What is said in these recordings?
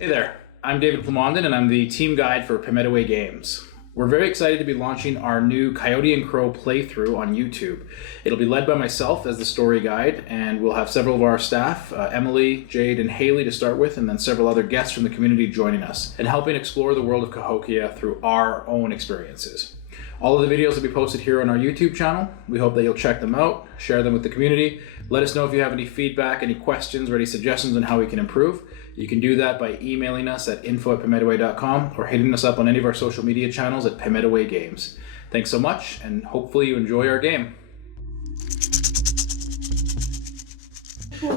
Hey there, I'm David Plamondon and I'm the team guide for Pimetaway Games. We're very excited to be launching our new Coyote and Crow playthrough on YouTube. It'll be led by myself as the story guide, and we'll have several of our staff, Emily, Jade, and Haley to start with, and then several other guests from the community joining us and helping explore the world of Cahokia through our own experiences. All of the videos will be posted here on our YouTube channel. We hope that you'll check them out, share them with the community. Let us know if you have any feedback, any questions, or any suggestions on how we can improve. You can do that by emailing us at info@pimetaway.com or hitting us up on any of our social media channels at Pimetaway Games. Thanks so much, and hopefully you enjoy our game.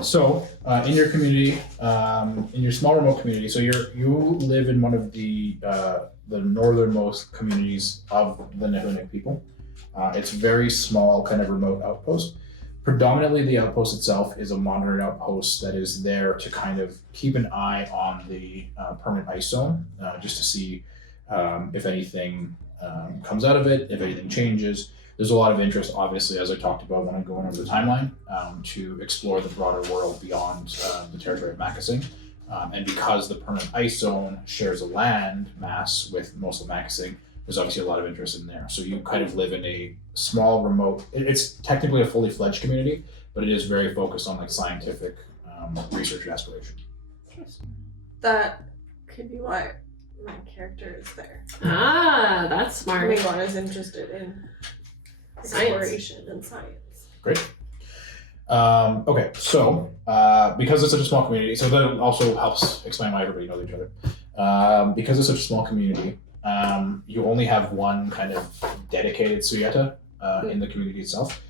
So, in your community, in your small remote community, so you live in one of the northernmost communities of the Nahoonic people. It's very small, kind of remote outpost. Predominantly, the outpost itself is a monitoring outpost that is there to kind of keep an eye on the permanent ice zone, just to see if anything comes out of it, if anything changes. There's a lot of interest, obviously, as I talked about when I'm going over the timeline, to explore the broader world beyond the territory of Makasing. And because the permanent ice zone shares a land mass with most of Makasing, there's obviously a lot of interest in there. So you kind of live in a small remote, it's technically a fully fledged community, but it is very focused on like scientific research and exploration. That could be why my character is there. Ah, that's smart. Everyone is interested in exploration and science. Great. Okay, so because it's such a small community, so that also helps explain why everybody knows each other. Because it's such a small community, you only have one kind of dedicated Suyeta in the community itself,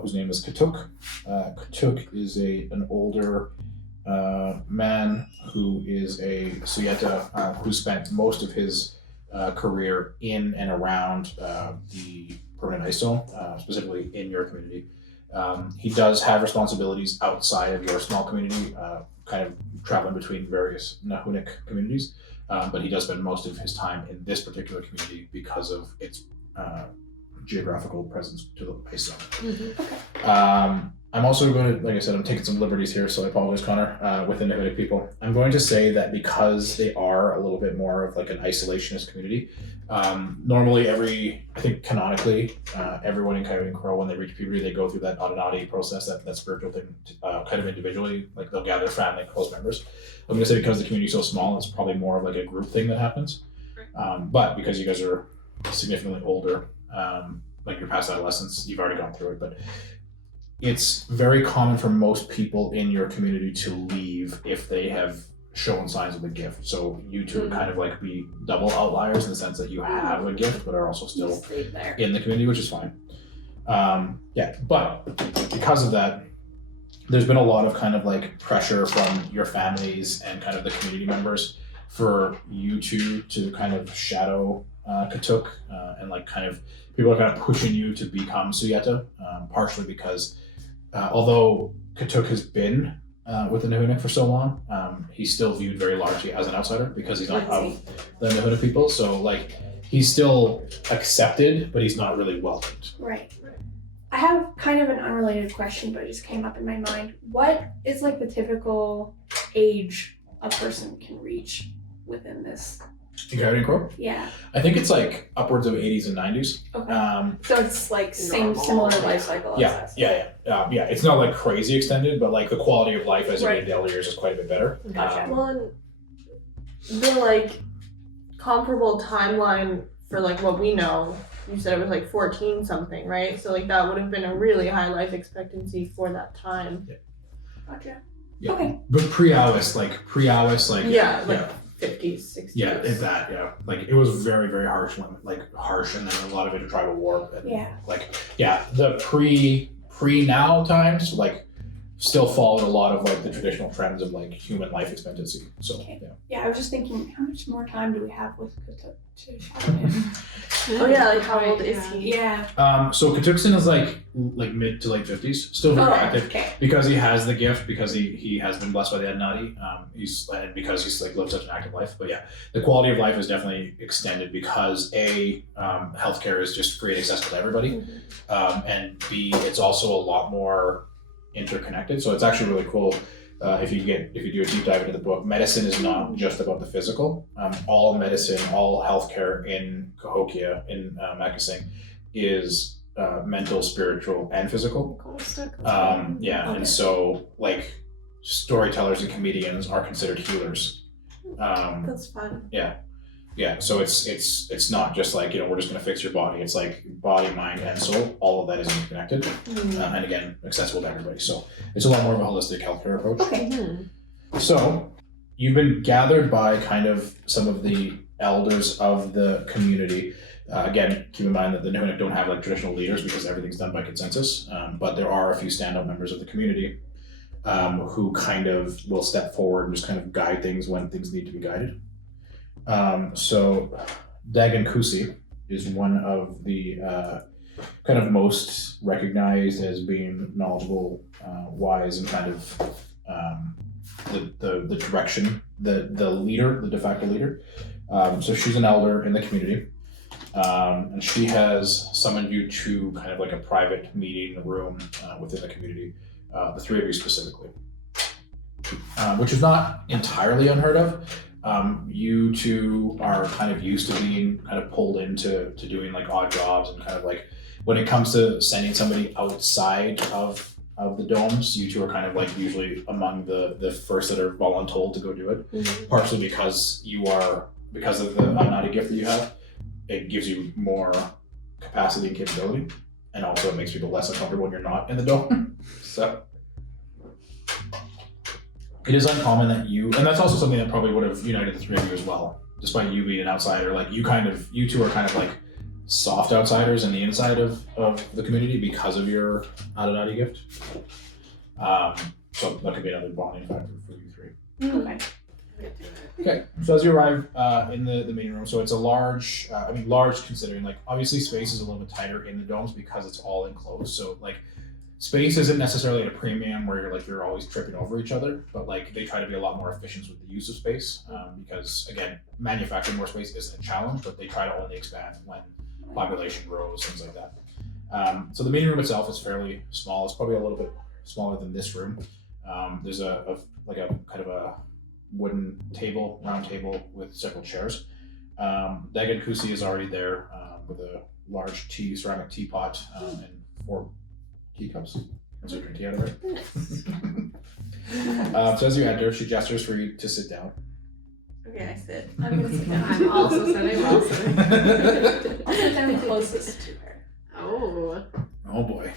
whose name is Katuk. Katuk is an older man who is a Suyeta who spent most of his career in and around the permanent ice zone, specifically in your community. He does have responsibilities outside of your small community, kind of traveling between various Nahoonic communities, but he does spend most of his time in this particular community because of its geographical presence to the ice zone. Mm-hmm. Okay. I'm also going to, like I said, I'm taking some liberties here, so I apologize, Connor, with the Nahoonic people. I'm going to say that because they are a little bit more of like an isolationist community, normally I think canonically, everyone in Coyote and Crow, when they reach puberty, they go through that Audinati process, that spiritual thing, kind of individually, like they'll gather family, close members. I'm going to say because the community is so small, it's probably more of like a group thing that happens. But because you guys are significantly older, like you're past adolescence, you've already gone through it, but it's very common for most people in your community to leave if they have shown signs of a gift. So you two would kind of like be double outliers in the sense that you have a gift, but are also still in the community, which is fine. But because of that, there's been a lot of kind of like pressure from your families and kind of the community members for you two to kind of shadow Katuk, and like kind of people are kind of pushing you to become Suyeta, partially because although Katuk has been with the Nahoonic for so long, he's still viewed very largely as an outsider because he's not of the Nahoonic people. So like he's still accepted, but he's not really welcomed. Right. I have kind of an unrelated question, but it just came up in my mind. What is like the typical age a person can reach within this? In Coyote and Crow? Yeah. I think it's like upwards of 80s and 90s. Okay. So it's like similar life cycle. Yeah. It's not like crazy extended, but like the quality of life as you get into the elder years is quite a bit better. Gotcha. Well, and the like comparable timeline for like what we know, you said it was like 14 something, right? So like that would have been a really high life expectancy for that time. Yeah. Gotcha. Yeah. Okay. But pre-Awis, like 50s, 60s. Yeah, if that, yeah. Like it was very, very harsh, and then a lot of intertribal war. And, the pre-now times, like, still followed a lot of like the traditional trends of like human life expectancy. So Okay. Yeah, I was just thinking, how much more time do we have with Katuk to shadow him? Oh yeah, like how old is he? Yeah. So Katukson is like mid to late 50s, still very active. Okay. Because he has the gift, because he has been blessed by the Adnati, and because he's like lived such an active life. But yeah, the quality of life is definitely extended because healthcare is just free and accessible to everybody, and B, it's also a lot more interconnected. So it's actually really cool if you do a deep dive into the book, medicine is not just about the physical. All medicine, all healthcare in Cahokia, in Makasing, is mental, spiritual, and physical. Yeah, and so like storytellers and comedians are considered healers. That's fun. Yeah, so it's not just like, we're just going to fix your body. It's like body, mind, and soul. All of that is interconnected, and again, accessible to everybody. So it's a lot more of a holistic healthcare approach. Okay. So you've been gathered by kind of some of the elders of the community. Again, keep in mind that the Nihunuk don't have like traditional leaders because everything's done by consensus, but there are a few stand-up members of the community who kind of will step forward and just kind of guide things when things need to be guided. So Dagan Kusi is one of the kind of most recognized as being knowledgeable, wise, and kind of the direction, the leader, the de facto leader. So she's an elder in the community, and she has summoned you to kind of like a private meeting room within the community, the three of you specifically, which is not entirely unheard of. You two are kind of used to being kind of pulled into doing like odd jobs, and kind of like when it comes to sending somebody outside of the domes, you two are kind of like usually among the first that are voluntold to go do it, partially because of the Anunnaki gift that you have. It gives you more capacity and capability, and also it makes people less uncomfortable when you're not in the dome. So it is uncommon that and that's also something that probably would have united the three of you as well, despite you being an outsider. Like you two are kind of like soft outsiders in the inside of the community because of your Anunnaki gift. So that could be another bonding factor for you three. Okay, so as you arrive in the meeting room, so it's a large considering, like, obviously space is a little bit tighter in the domes because it's all enclosed. So like space isn't necessarily at a premium where you're always tripping over each other, but like they try to be a lot more efficient with the use of space because again, manufacturing more space isn't a challenge, but they try to only expand when population grows, things like that. So the meeting room itself is fairly small. It's probably a little bit smaller than this room. There's a kind of a wooden table, round table with several chairs. Dagan Kusi is already there with a large ceramic teapot and 4 teacups. That's what drink tea out of it. So as you enter, she gestures for you to sit down. Okay, I sit. I'm gonna sit down. I'm also sitting. I'll sit down closest to her. Oh. Oh boy.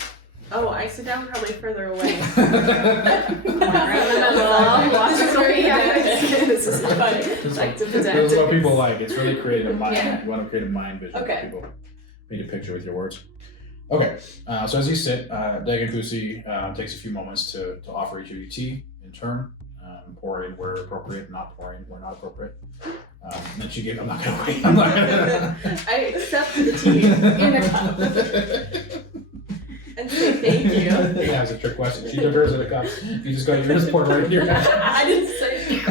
Oh, I sit down probably further away. Right in the middle. Watching somebody. This is funny. This is what people like. It's really creating a mind. Yeah. You want to create a mind vision. Okay. People paint a picture with your words. Okay. So as you sit, Dagan Kusi takes a few moments to offer each of you tea in turn. Pour in where appropriate, not pouring where not appropriate. Then she gave. I'm not gonna wait. I'm not gonna. I accept the tea in a cup. And say thank you. Yeah, it's a trick question. She took hers in a cup. You just poured right in your mouth. I didn't say. I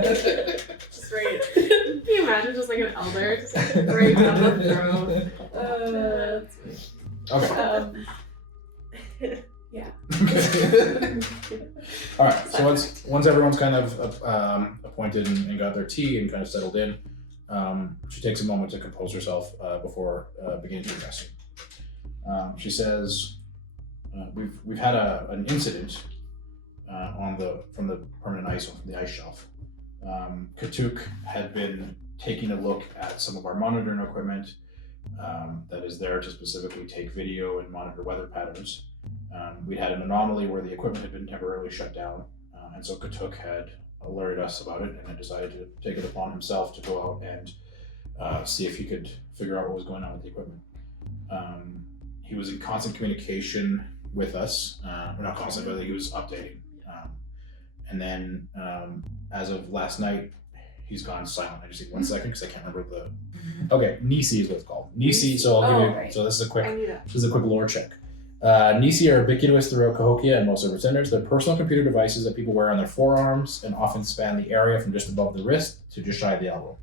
was like, straight. Can you imagine just like an elder just like right down the throat? Okay. Yeah. All right. So once everyone's kind of appointed and got their tea and kind of settled in, she takes a moment to compose herself before beginning to address you. She says, "We've had an incident from the permanent ice from the ice shelf. Katuk had been taking a look at some of our monitoring equipment that is there to specifically take video and monitor weather patterns. We'd had an anomaly where the equipment had been temporarily shut down, and so Katuk had alerted us about it and had decided to take it upon himself to go out and see if he could figure out what was going on with the equipment. He was in constant communication with us, not constant, but he was updating. And then as of last night, he's gone silent. I just need 1 second because I can't remember Okay, Nisi is what it's called. Nisi. So I'll give you. Right. So this is a quick. I knew that. This is a quick lore check. Nisi are ubiquitous throughout Cahokia and most service centers. They're personal computer devices that people wear on their forearms and often span the area from just above the wrist to just shy of the elbow.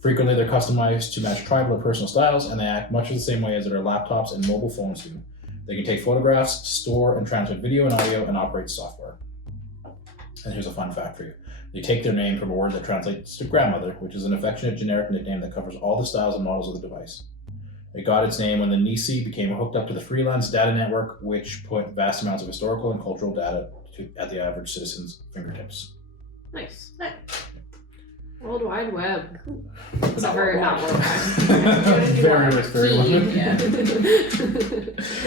Frequently, they're customized to match tribal or personal styles, and they act much the same way as their laptops and mobile phones do. They can take photographs, store and transmit video and audio, and operate software. And here's a fun fact for you. They take their name from a word that translates to grandmother, which is an affectionate generic nickname that covers all the styles and models of the device. It got its name when the Nisi became hooked up to the freelance data network, which put vast amounts of historical and cultural data at the average citizen's fingertips. Nice. Nice. World Wide Web. But Except for not World Wide. very limited. Yeah.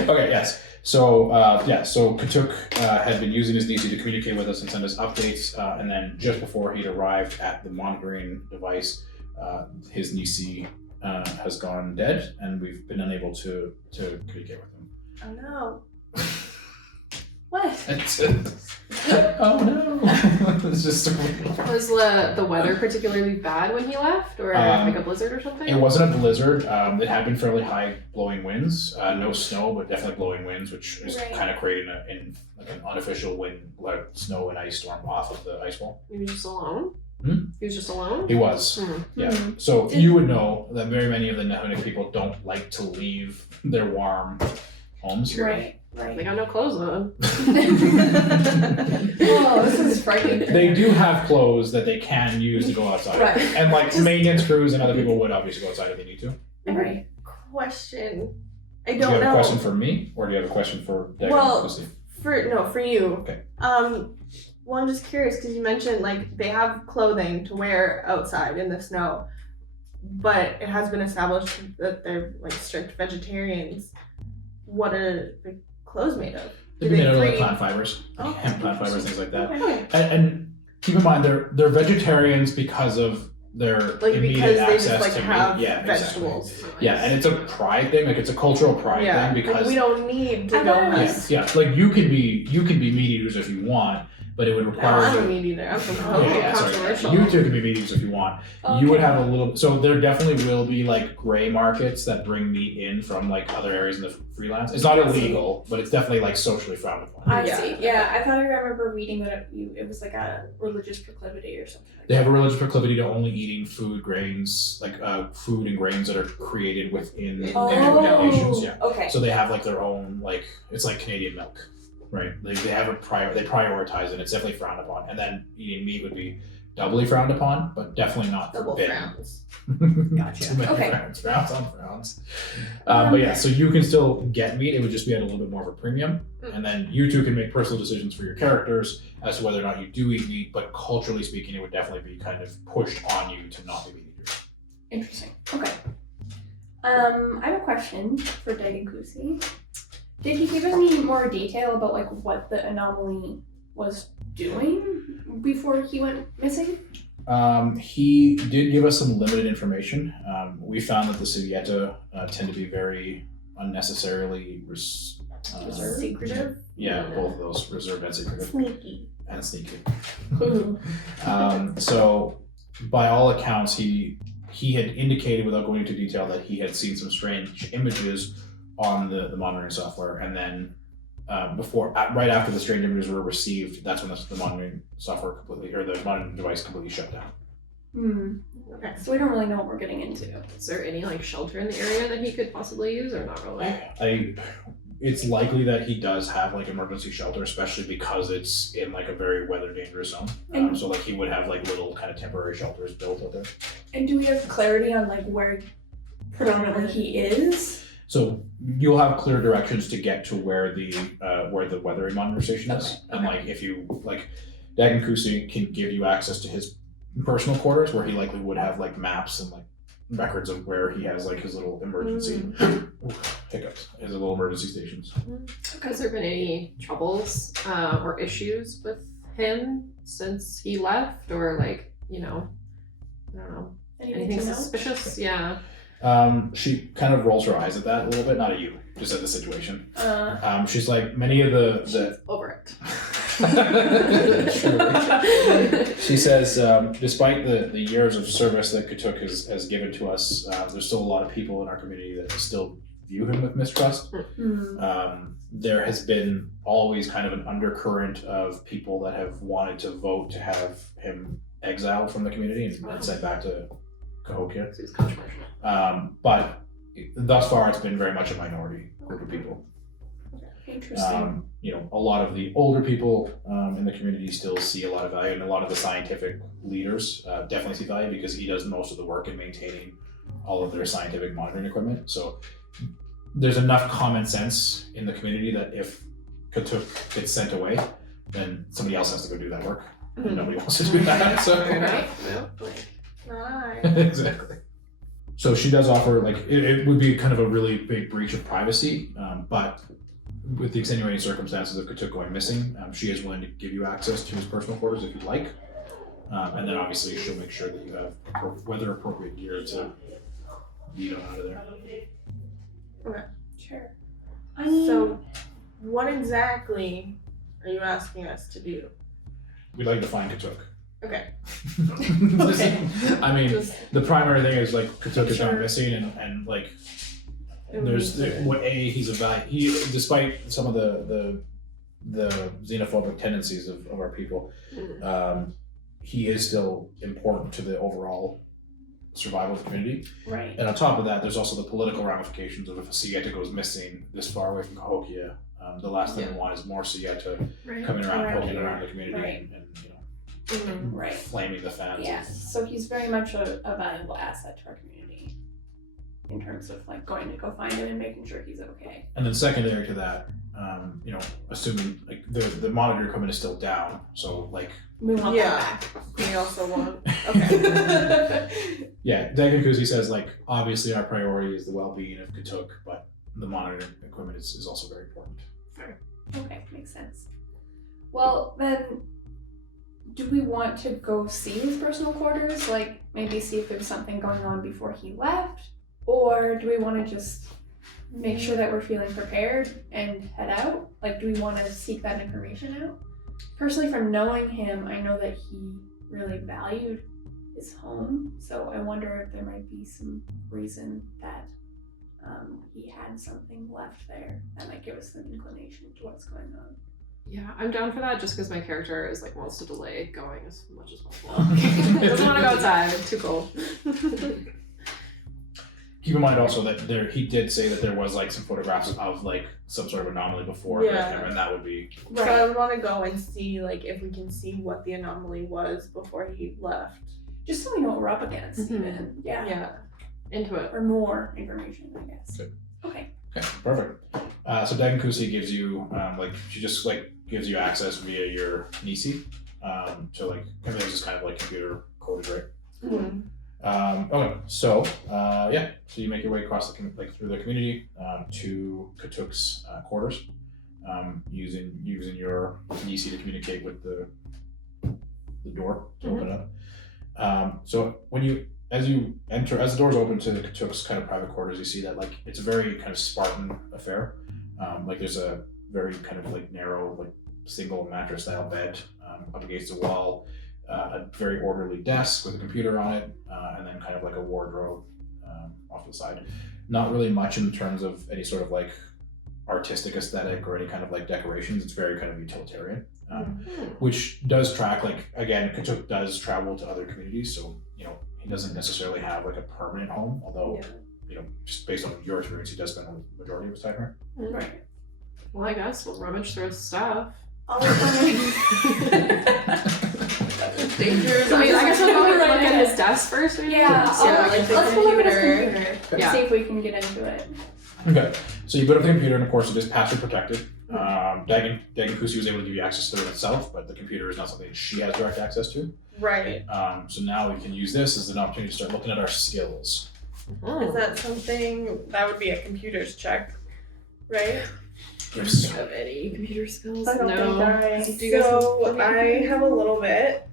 Okay, yes. So, so Katuk had been using his Nisi to communicate with us and send us updates, and then just before he'd arrived at the monitoring device, his Nisi has gone dead, and we've been unable to communicate with him. Oh no. What? Oh no! It's just so weird. Was the weather particularly bad when he left, or like a blizzard or something? It wasn't a blizzard. It had been fairly high blowing winds. No snow, but definitely blowing winds, which is kind of creating an unofficial wind, like snow and ice storm off of the ice wall. He was just alone? Hmm? He was just alone? He was. Yeah. So you would know that very many of the Nahunic people don't like to leave their warm homes. Right. They got no clothes on. Oh, this is frightening. They do have clothes that they can use to go outside. Right. And like maintenance crews and other people would obviously go outside if they need to. Right. Question. I Do you don't have know. a question for me, or do you have a question for Dagan? Well, Lucy? for you. Okay. Well, I'm just curious because you mentioned like they have clothing to wear outside in the snow, but it has been established that they're like strict vegetarians. What are the clothes made of? They've been made out of like plant fibers, Oh, hemp plant fibers, things like that. Okay. And keep in mind, they're vegetarians because of their Like immediate because they access just like to have meat. Yeah, vegetables. Exactly. Yeah, and it's a pride thing. Like it's a cultural pride Yeah. thing because Like, we don't need to I go. thought it hunt. was- yeah, like you can be meat eaters if you want, but it would No, require I'm a you. meat eater. I'm from Sorry. controversial. You two can be meat eaters if you want. Okay. You would have a little. So there definitely will be like gray markets that bring meat in from like other areas in the freelance. It's not illegal, but it's definitely like socially frowned upon. I Yeah. see. Yeah, I thought I remember reading that it was like a religious proclivity or something. Like They have a religious proclivity to only eating food, grains, like food and grains that are created within their nations. Yeah. Okay. So they have like their own like it's like Canadian milk, right? They have they prioritize it. It's definitely frowned upon. And then eating meat would be doubly frowned upon, but definitely not Double forbidden. frowns. Gotcha. Too many Okay. frowns on frowns. But yeah, so you can still get meat. It would just be at a little bit more of a premium. And then you two can make personal decisions for your characters as to whether or not you do eat meat. But culturally speaking, it would definitely be kind of pushed on you to not be meat eaters. Interesting. Okay. I have a question for Dagan Kusi. Did he give any more detail about like what the anomaly was doing before he went missing? He did give us some limited information. We found that the Sovieta tend to be very unnecessarily Secretive. Yeah, both of those, reserved and secretive. Sneaky. And sneaky. So, by all accounts, he had indicated, without going into detail, that he had seen some strange images on the monitoring software, and then right after the strange images were received, that's when the monitoring software completely, or the monitoring device completely shut down. Okay. So we don't really know what we're getting into. Is there any like shelter in the area that he could possibly use, or not really? It's likely that he does have like emergency shelter, especially because it's in like a very weather dangerous zone. So like he would have like little kind of temporary shelters built out there. And do we have clarity on like where predominantly he is? So you'll have clear directions to get to where the weather monitor station is, and like if you like, Dagan Kusi can give you access to his personal quarters where he likely would have like maps and like records of where he has like his little emergency hiccups, his little emergency stations. Has there been any troubles or issues with him since he left, or like I don't know, anything to know? suspicious? Yeah. She kind of rolls her eyes at that a little bit, not at you, just at the situation. Uh, She's like many of the Over it. She says, despite the years of service that Katuk has given to us, there's still a lot of people in our community that still view him with mistrust. There has been always kind of an undercurrent of people that have wanted to vote to have him exiled from the community and sent back to Cahokia. It's controversial. But thus far, it's been very much a minority group of people. Interesting. A lot of the older people in the community still see a lot of value, and a lot of the scientific leaders definitely see value because he does most of the work in maintaining all of their scientific monitoring equipment. So there's enough common sense in the community that if Katuk gets sent away, then somebody else has to go do that work. And nobody wants to do that. So Right. exactly. So she does offer, like, it would be kind of a really big breach of privacy, but with the extenuating circumstances of Katuk going missing, she is willing to give you access to his personal quarters if you'd like. And then obviously she'll make sure that you have weather appropriate gear to lead on out of there. Sure. So, what exactly are you asking us to do? We'd like to find Katuk. Okay. I mean, Just the primary thing is like Katuk is gone Sure. missing, and like it would there's be good. he's a value. He, despite some of the xenophobic tendencies of our people, he is still important to the overall survival of the community. Right. And on top of that, there's also the political ramifications of if a Sieta goes missing this far away from Cahokia. The last thing we want is more Sieta Right. coming around, Right. poking around the community, Right. and Right. flaming the fans. Yes. So he's very much a valuable asset to our community in terms of like going to go find him and making sure he's okay. And then secondary to that, assuming like the monitor equipment is still down, so like We want Yeah. that We also want. Okay. yeah, Dagan Kuzi says like obviously our priority is the well-being of Katuk, but the monitoring equipment is also very important. back. Okay, makes sense. Well, then, do we want to go see his personal quarters? Like, maybe see if there's something going on before he left? Or do we want to just make sure that we're feeling prepared and head out? Like, do we want to seek that information out? Personally, from knowing him, I know that he really valued his home. So I wonder if there might be some reason that he had something left there that might give us an inclination to what's going on. Yeah, I'm down for that just because my character is like wants to delay going as much as possible. Doesn't want to go outside, it's too cold. Keep in mind also that he did say that there was like some photographs of like some sort of anomaly before with Yeah. him, and that would be So I would want to go and see, like, if we can see what the anomaly was before he left. Just so we know what we're up against, Mhm. even. Yeah. Yeah. Into it. Or more information, I guess. Good. Okay. okay, perfect. So Dagan Kusi gives you she just like gives you access via your Nisi. So like everything's just kind of like computer coded, right? Mhm. Okay, so so you make your way across through the community to Katuk's quarters, using your Nisi to communicate with the door to open it up. So as the doors open to the Katuk's kind of private quarters, you see that like it's a very kind of Spartan affair. Like there's a very kind of like narrow like single mattress style bed up against the wall. A very orderly desk with a computer on it, and then kind of like a wardrobe off to the side. Not really much in terms of any sort of like artistic aesthetic or any kind of like decorations. It's very kind of utilitarian, which does track, like, again, Katuk does travel to other communities, so he doesn't necessarily have like a permanent home, although just based on your experience, he does spend the majority of his time here. Right. Well, I guess we'll rummage through his stuff. Dangerous. I guess we'll go Right. look at his desk first, maybe? Yeah, like the let's pull up his computer. computer and Yeah. see if we can get into it. Okay, so you boot up the computer, and of course it is password protected. Dagan Kusi was able to give you access to it itself, but the computer is not something she has direct access to. Right. So now we can use this as an opportunity to start looking at our skills. Is that something that would be a computer's check, right? Yes. Have any computer skills? I don't No. think Do you guys have- So I have a little bit.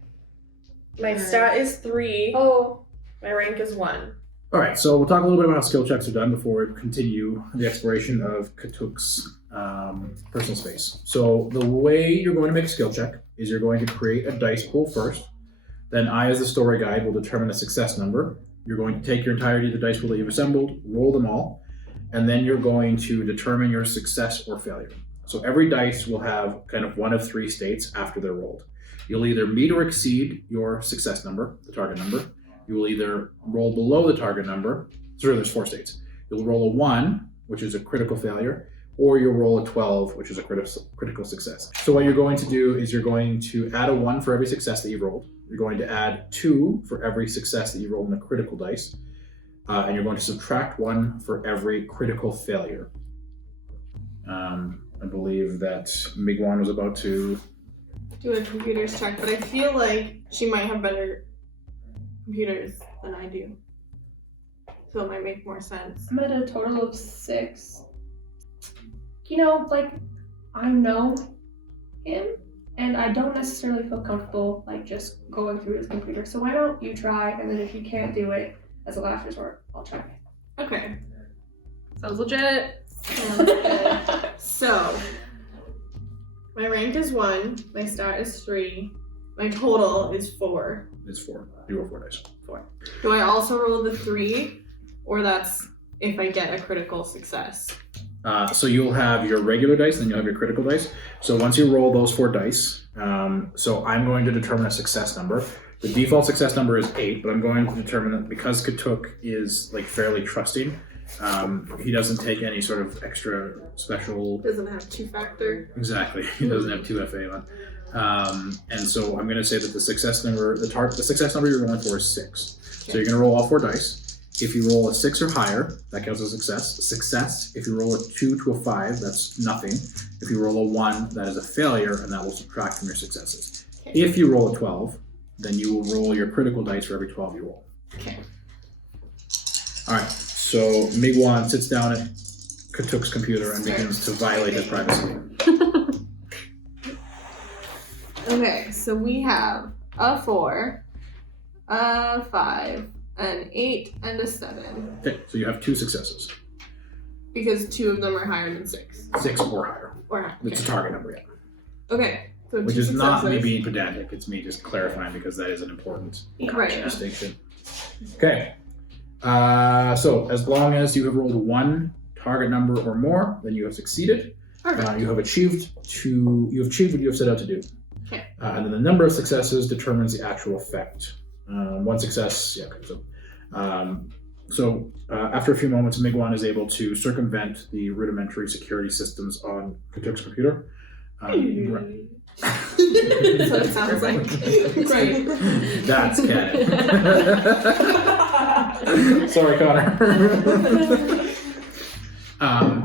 My Alright. stat is 3. Oh, My rank is 1. All right, so we'll talk a little bit about how skill checks are done before we continue the exploration of Katuk's personal space. So the way you're going to make a skill check is you're going to create a dice pool first. Then I, as the story guide, will determine a success number. You're going to take your entirety of the dice pool that you've assembled, roll them all, and then you're going to determine your success or failure. So every dice will have kind of one of 3 states after they're rolled. You'll either meet or exceed your success number, the target number. You will either roll below the target number. So there's 4 states. You'll roll a 1, which is a critical failure, or you'll roll a 12, which is a critical success. So what you're going to do is you're going to add a 1 for every success that you've rolled. You're going to add 2 for every success that you rolled in the critical dice. And you're going to subtract 1 for every critical failure. I believe that Migwan was about to do a computers check, but I feel like she might have better computers than I do. So it might make more sense. I'm at a total of 6. You know, like, I know him, and I don't necessarily feel comfortable, like, just going through his computer. So why don't you try, and then if you can't do it, as a last resort, I'll try. Okay. Sounds legit. So, my rank is 1, my stat is 3, my total is 4. It's 4. You roll 4 dice. Fine. Do I also roll the 3, or that's if I get a critical success? So you'll have your regular dice, then you'll have your critical dice. So once you roll those 4 dice, so I'm going to determine a success number. The default success number is 8, but I'm going to determine that because Katuk is like fairly trusting, he doesn't take any sort of extra special. Doesn't have 2-factor. Exactly, he doesn't have 2FA on. And so I'm going to say that the success number, the success number you're rolling for is 6. So you're going to roll all 4 dice. If you roll a 6 or higher, that counts as a success. If you roll a 2 to a 5, that's nothing. If you roll a 1, that is a failure, and that will subtract from your successes. Okay. If you roll a 12, then you will roll your critical dice for every 12 you roll. Okay. All right, so Migwan sits down at Katuk's computer and begins to violate his privacy. Okay, so we have a 4, a 5, an 8, and a 7. Okay, so you have 2 successes. Because 2 of them are higher than 6. 6 or higher. Or higher. It's a target number, yeah. Okay. So Which 2 is not me successes. being pedantic, it's me just clarifying because that is an important Right. distinction. Okay. So as long as you have rolled 1 target number or more, then you have succeeded. Perfect. You have achieved what you have set out to do. Okay. And then the number of successes determines the actual effect. 1 success, yeah. Okay, so after a few moments, Migwan is able to circumvent the rudimentary security systems on Katuk's computer. So it sounds like. Great. That's canon. Sorry, Connor.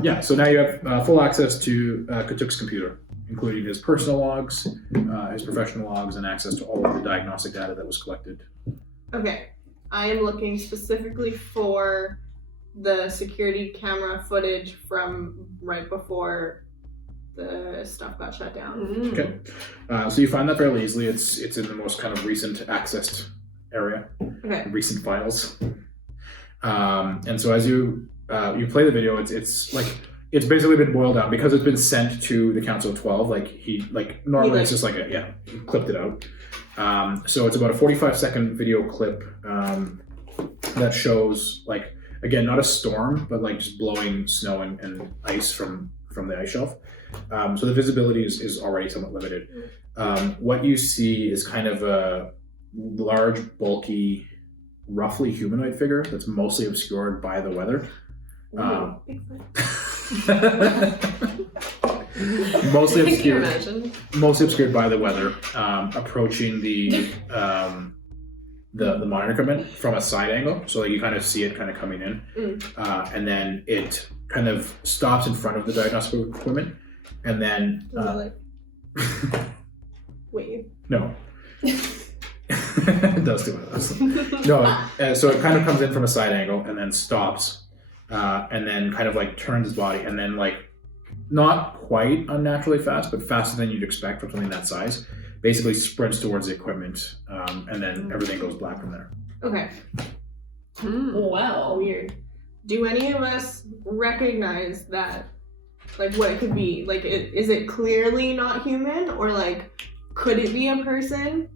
Yeah, so now you have full access to Katuk's computer, including his personal logs, his professional logs, and access to all of the diagnostic data that was collected. Okay. I am looking specifically for the security camera footage from right before the stuff got shut down. Okay, so you find that fairly easily. It's in the most kind of recent accessed area, Okay. recent files. And so as you play the video, it's it's basically been boiled down because it's been sent to the Council of 12. Normally it's just he clipped it out. So it's about a 45-second video clip that shows again, not a storm, but just blowing snow and ice from the ice shelf. So the visibility is already somewhat limited. What you see is kind of a large, bulky, roughly humanoid figure that's mostly obscured by the weather. Mostly Can you obscured. imagine? Mostly obscured by the weather, approaching the monitor equipment from a side angle, so you kind of see it kind of coming in, and then it kind of stops in front of the diagnostic equipment, and then Wait. no, it does do one of those. No, so it kind of comes in from a side angle and then stops, and then kind of turns its body, and then not quite unnaturally fast, but faster than you'd expect for something that size. Basically sprints towards the equipment, and then everything goes black from there. Okay. Well. Weird. Do any of us recognize that? What it could be? Is it clearly not human, or could it be a person?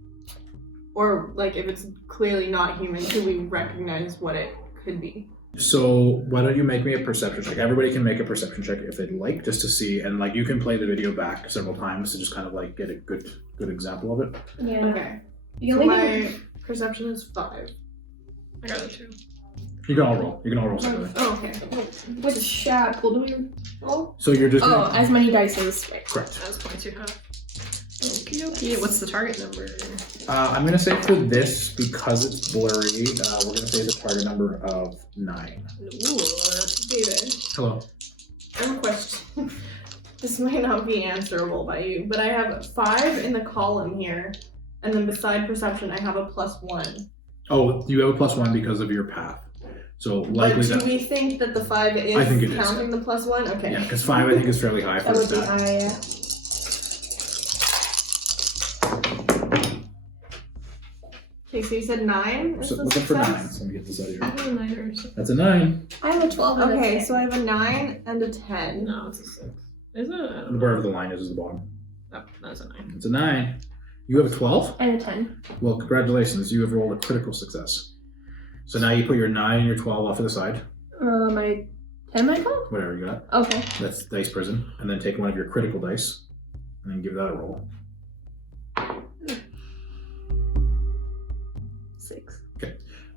Or if it's clearly not human, could we recognize what it could be? So why don't you make me a perception check? Everybody can make a perception check if they'd like, just to see, and you can play the video back several times to just kind of get a good example of it. Yeah. Okay. You So can my perception is 5. I got it too. You can all roll. You can all roll separately. Oh, okay. Which pool do we roll? So you're just Oh, as many dice as. correct. That's points you have. Okay. What's the target number? I'm gonna say for this, because it's blurry, we're gonna say the target number of 9. Ooh. David, Hello. I have a question. This might not be answerable by you, but I have 5 in the column here, and then beside perception, I have a +1. Oh, you have a +1 because of your path. So likely But do that. we think that the 5 is I think it is. counting the +1? Okay. Yeah, because 5 I think is fairly high for That a would be stat. high, yeah. Okay, so you said 9 is So the look up for success? 9. So let me get this out of I here. have a 9 or a 6. That's a 9. I have a 12 and a Okay, 10. so I have a 9 and a 10. No, it's a 6. Is it? The wherever the line is the bottom. Oh, that's a 9. It's a 9. You have a 12? And a 10. Well, congratulations. You have rolled a critical success. So now you put your 9 and your 12 off to the side. My 10, my 12? Whatever you got. Okay. That's dice prison. And then take one of your critical dice and then give that a roll. 6.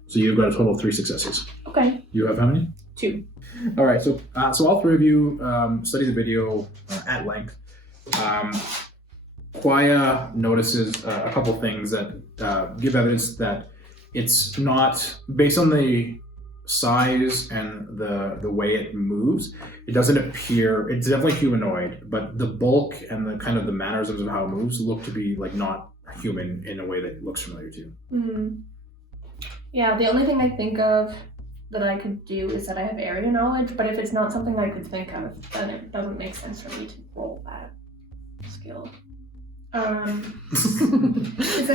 So you've got a total of 3 successes. Okay. You have how many? 2. All right. So all 3 of you study the video at length. Quaya notices a couple things that give evidence that it's not based on the size and the way it moves. It doesn't appear. It's definitely humanoid, but the bulk and the kind of the mannerisms of how it moves look to be like not human in a way that looks familiar to you. Mm. Yeah, the only thing I think of that I could do is that I have area knowledge, but if it's not something I could think of, then it doesn't make sense for me to roll that skill. Does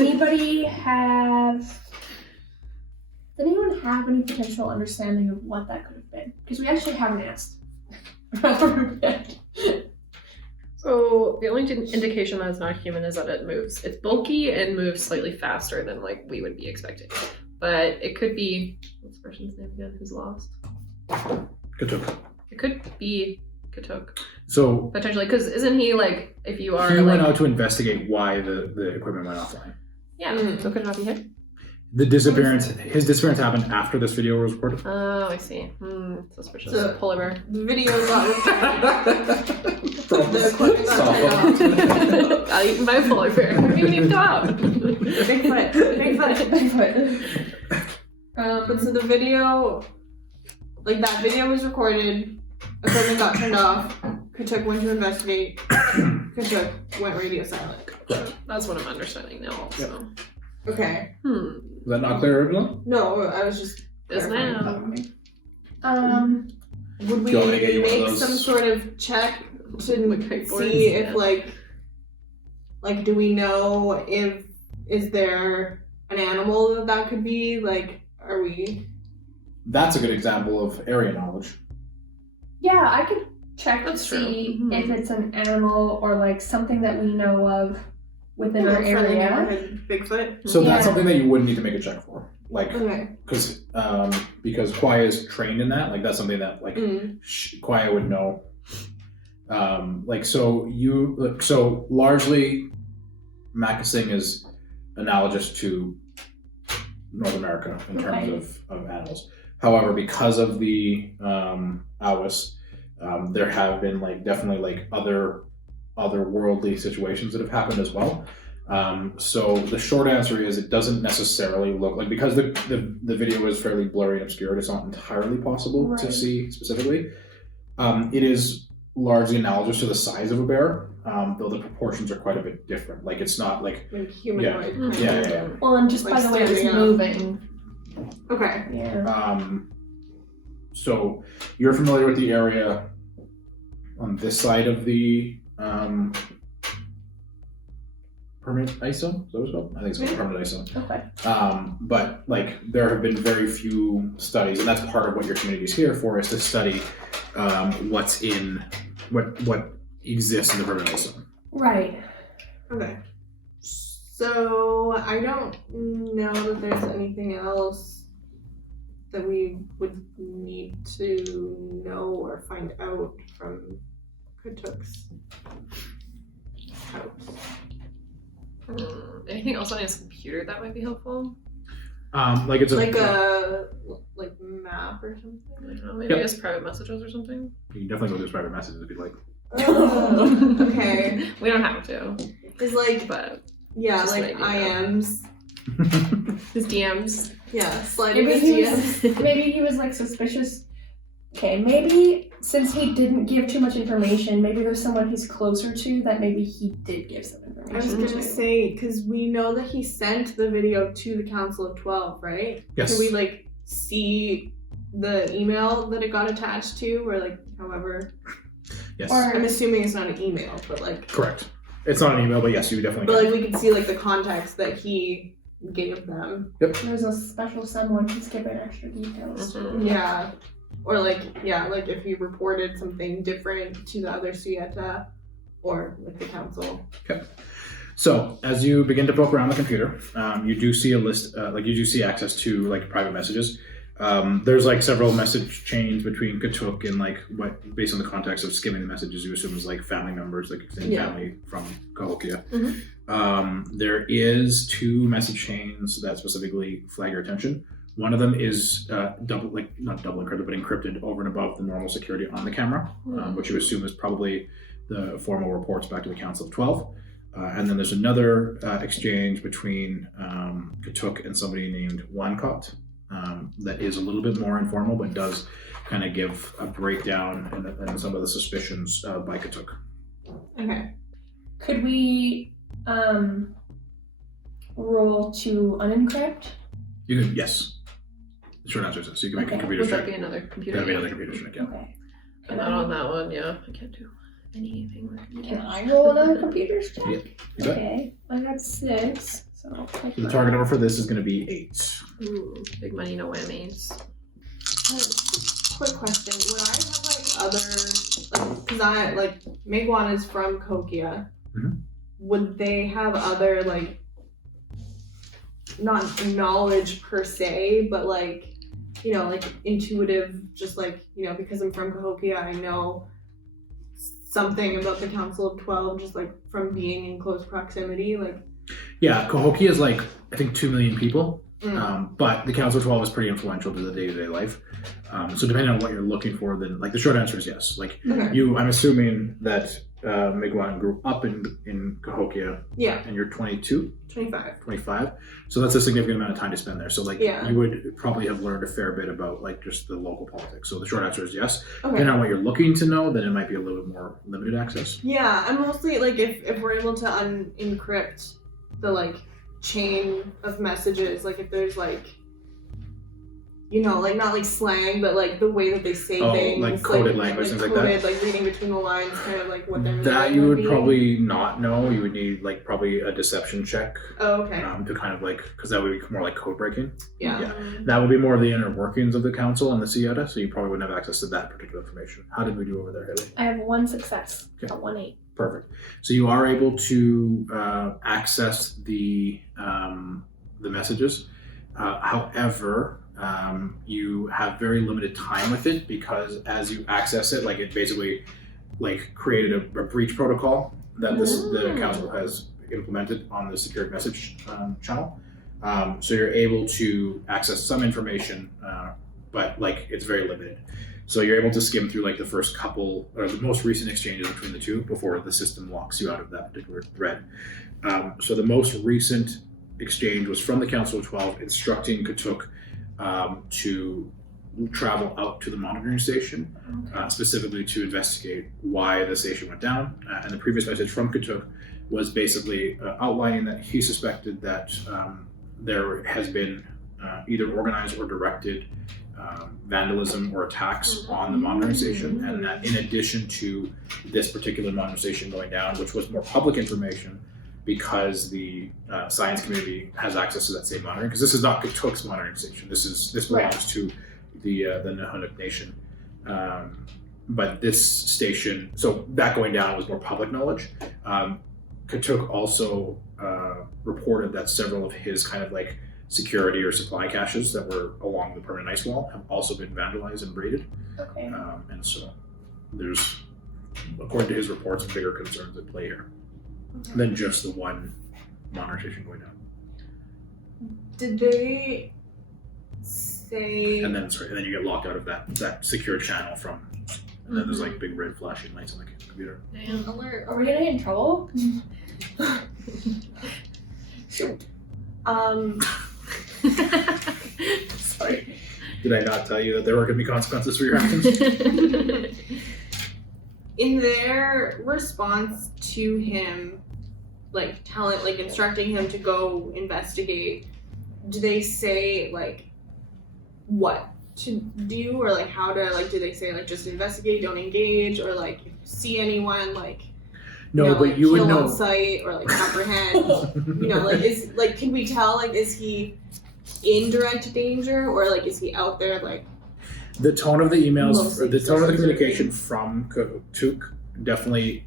anyone have any potential understanding of what that could have been? Because we actually haven't asked. So the only indication that it's not human is that it moves. It's bulky and moves slightly faster than like we would be expecting. But it could be, what's the person's name again? Who's lost? Katuk. It could be Katuk So potentially, because isn't he like if you are he like went out to investigate why the equipment went offline. yeah, so could it not be him? His disappearance happened after this video was recorded. Oh, I see. Suspicious. So- Polar bear. The video got recorded. The equipment got turned off. Got eaten by a polar bear. We didn't even go out. Bigfoot. But so the video, like that video was recorded, equipment got turned off, Katuk went to investigate, Katuk went radio silent. That's what I'm understanding now also. Okay. Is that not clear, everyone? No, I was just Is now. would we Do you want me to get you one of make those? some sort of check to kiteboards? see if Yeah. like do we know is there an animal that could be, like, are we That's a good example of area knowledge. Yeah, I could check to That's true. see Mhm. if it's an animal or like something that we know of within our friendly area. neighborhood Bigfoot? So Yeah. that's something that you wouldn't need to make a check for, like Okay. because Quaya is trained in that. Like that's something that like Quaya would know. So largely, Makasing is analogous to North America in terms of animals. However, because of the Awis, there have been definitely other worldly situations that have happened as well. So the short answer is it doesn't necessarily look like, because the video is fairly blurry and obscured, it's not entirely possible to Right. see specifically. It is largely analogous to the size of a bear, though the proportions are quite a bit different. Like it's not like Like humanoid. Yeah. kind Yeah, of. yeah, yeah. Well, and just Like by the way it's standing up. moving. Okay. Yeah. So you're familiar with the area on this side of the permanent ISO? Is that what it's called? I think it's called permanent ISO. Okay. But there have been very few studies, and that's part of what your community is here for, is to study what exists in the permanent ISO. Right. Okay. So I don't know that there's anything else that we would need to know or find out from Katuk's house. Anything else on his computer that might be helpful? It's a Like app or something. I don't know, maybe Yep. just private messages or something. You can definitely go through private messages if you like. Oh, okay. We don't have to, It's like, but yeah, Just like an idea. IMs. his DMs. Yeah, sliding Maybe his he DMs. was maybe he was like suspicious. Okay, maybe since he didn't give too much information, maybe there's someone he's closer to that maybe he did give some information. I was to. gonna say, because we know that he sent the video to the Council of 12, right? Yes. Can we like see the email that it got attached to, or like however? Yes. Or- I'm assuming it's not an email, but like, Correct. It's not an email, but yes, you definitely but can. like we can see like the context that he gave them. There's a special someone who's given extra details. Mhm. Yeah. Or like, yeah, like if he reported something different to the other Sieta or like the council. So as you begin to poke around the computer, you do see a list, like you do see access to like private messages. There's like several message chains between Katuk and like what, based on the context of skimming the messages, you assume is like family members, like extended Yeah. family from Cahokia. Mhm. There is 2 message chains that specifically flag your attention. One of them is not double encrypted, but encrypted over and above the normal security on the camera, which you assume is probably the formal reports back to the Council of 12. And then there's another exchange between Katuk and somebody named Wancott that is a little bit more informal, but does kind of give a breakdown and some of the suspicions by Katuk. Okay. Could we roll to unencrypt? You can, yes. The short answer is yes. You can make a Okay. computer Would that check. be another computer? That'd be another computer check, yeah. Okay. I'm not on that one, yeah. I can't do anything with Can computers. I roll another computer check? Yeah, you bet. Okay. I got 6. So I'll take The that. target number for this is going to be 8. Ooh, big money, no whammies. Quick question: would I have like other, like, because I like Migwan is from Kokia. Mhm. Would they have other like, not knowledge per se, but like, you know, like intuitive, just like, you know, because I'm from Cahokia, I know something about the Council of 12 just like from being in close proximity, like. Yeah, Cahokia is like, I think 2 million people. Mm. But the Council of 12 is pretty influential to the day-to-day life. So depending on what you're looking for, then like the short answer is yes. Like Okay. I'm assuming that Migwan grew up in Cahokia Yeah, and you're 22, 25. 25. So that's a significant amount of time to spend there. So like Yeah. you would probably have learned a fair bit about like just the local politics. So the short answer is yes. Okay. Depending on what you're looking to know, then it might be a little bit more limited access. Yeah, I'm mostly like if we're able to unencrypt the like chain of messages, like if there's like, you know, like not like slang, but like the way that they say Oh, things, like coded language, things like that? coded, like reading between the lines, kind of like what they're That meaning you would be. probably not know. You would need like probably a deception check Oh, okay. to kind of like, because that would be more like code breaking. Yeah. yeah. That would be more of the inner workings of the council and the Sieta, so you probably wouldn't have access to that particular information. How did we do over there, Haley? I have 1 success. Okay. A 1-8. Perfect. So you are able to access the messages. However, you have very limited time with it because as you access it, like it basically like created a breach protocol that the council has implemented on the secured message channel. So you're able to access some information, but like it's very limited. So you're able to skim through like the first couple or the most recent exchanges between the two before the system locks you out of that particular thread. So the most recent exchange was from the Council of 12 instructing Katuk to travel out to the monitoring station, specifically to investigate why the station went down. And the previous message from Katuk was basically outlining that he suspected that there has been either organized or directed vandalism or attacks on the monitoring station, and that in addition to this particular monitoring station going down, which was more public information because the science community has access to that same monitoring, because this is not Katuk's monitoring station. This belongs to the Nahunuk Nation. But this station, so that going down was more public knowledge. Katuk also reported that several of his kind of like security or supply caches that were along the permanent ice wall have also been vandalized and raided. Okay. And so there's, according to his reports, bigger concerns at play here than just the one monitoring station going down. Did they say? and then you get locked out of that secure channel from. And then there's like big red flashing lights on the computer. Damn. Alert. Are we gonna get in trouble? Shoot. Sorry. Did I not tell you that there were going to be consequences for your actions? In their response to him, like instructing him to go investigate, do they say like what to do or like how to like? Do they say like just investigate, don't engage, or like if you see anyone like? No, but like, you would kill know. on sight or like apprehend. Like can we tell like is he in direct danger or like is he out there like? The tone of the emails, Mostly the tone of the just communication from Coyote definitely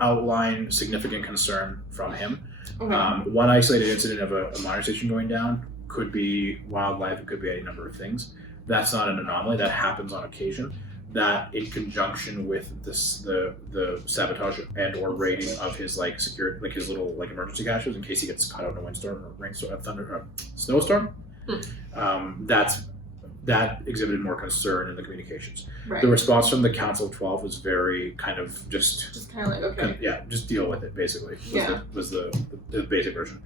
outlined significant concern from him. Okay. One isolated incident of a miner station going down could be wildlife, it could be any number of things. That's not an anomaly, that happens on occasion. That in conjunction with the sabotage and or raiding of his like secure like his little like emergency caches in case he gets caught out in a windstorm or rainstorm, snowstorm, that exhibited more concern in the communications. Right. The response from the Council of 12 was very kind of just kind of like okay. just deal with it basically. Yeah. Was the basic version.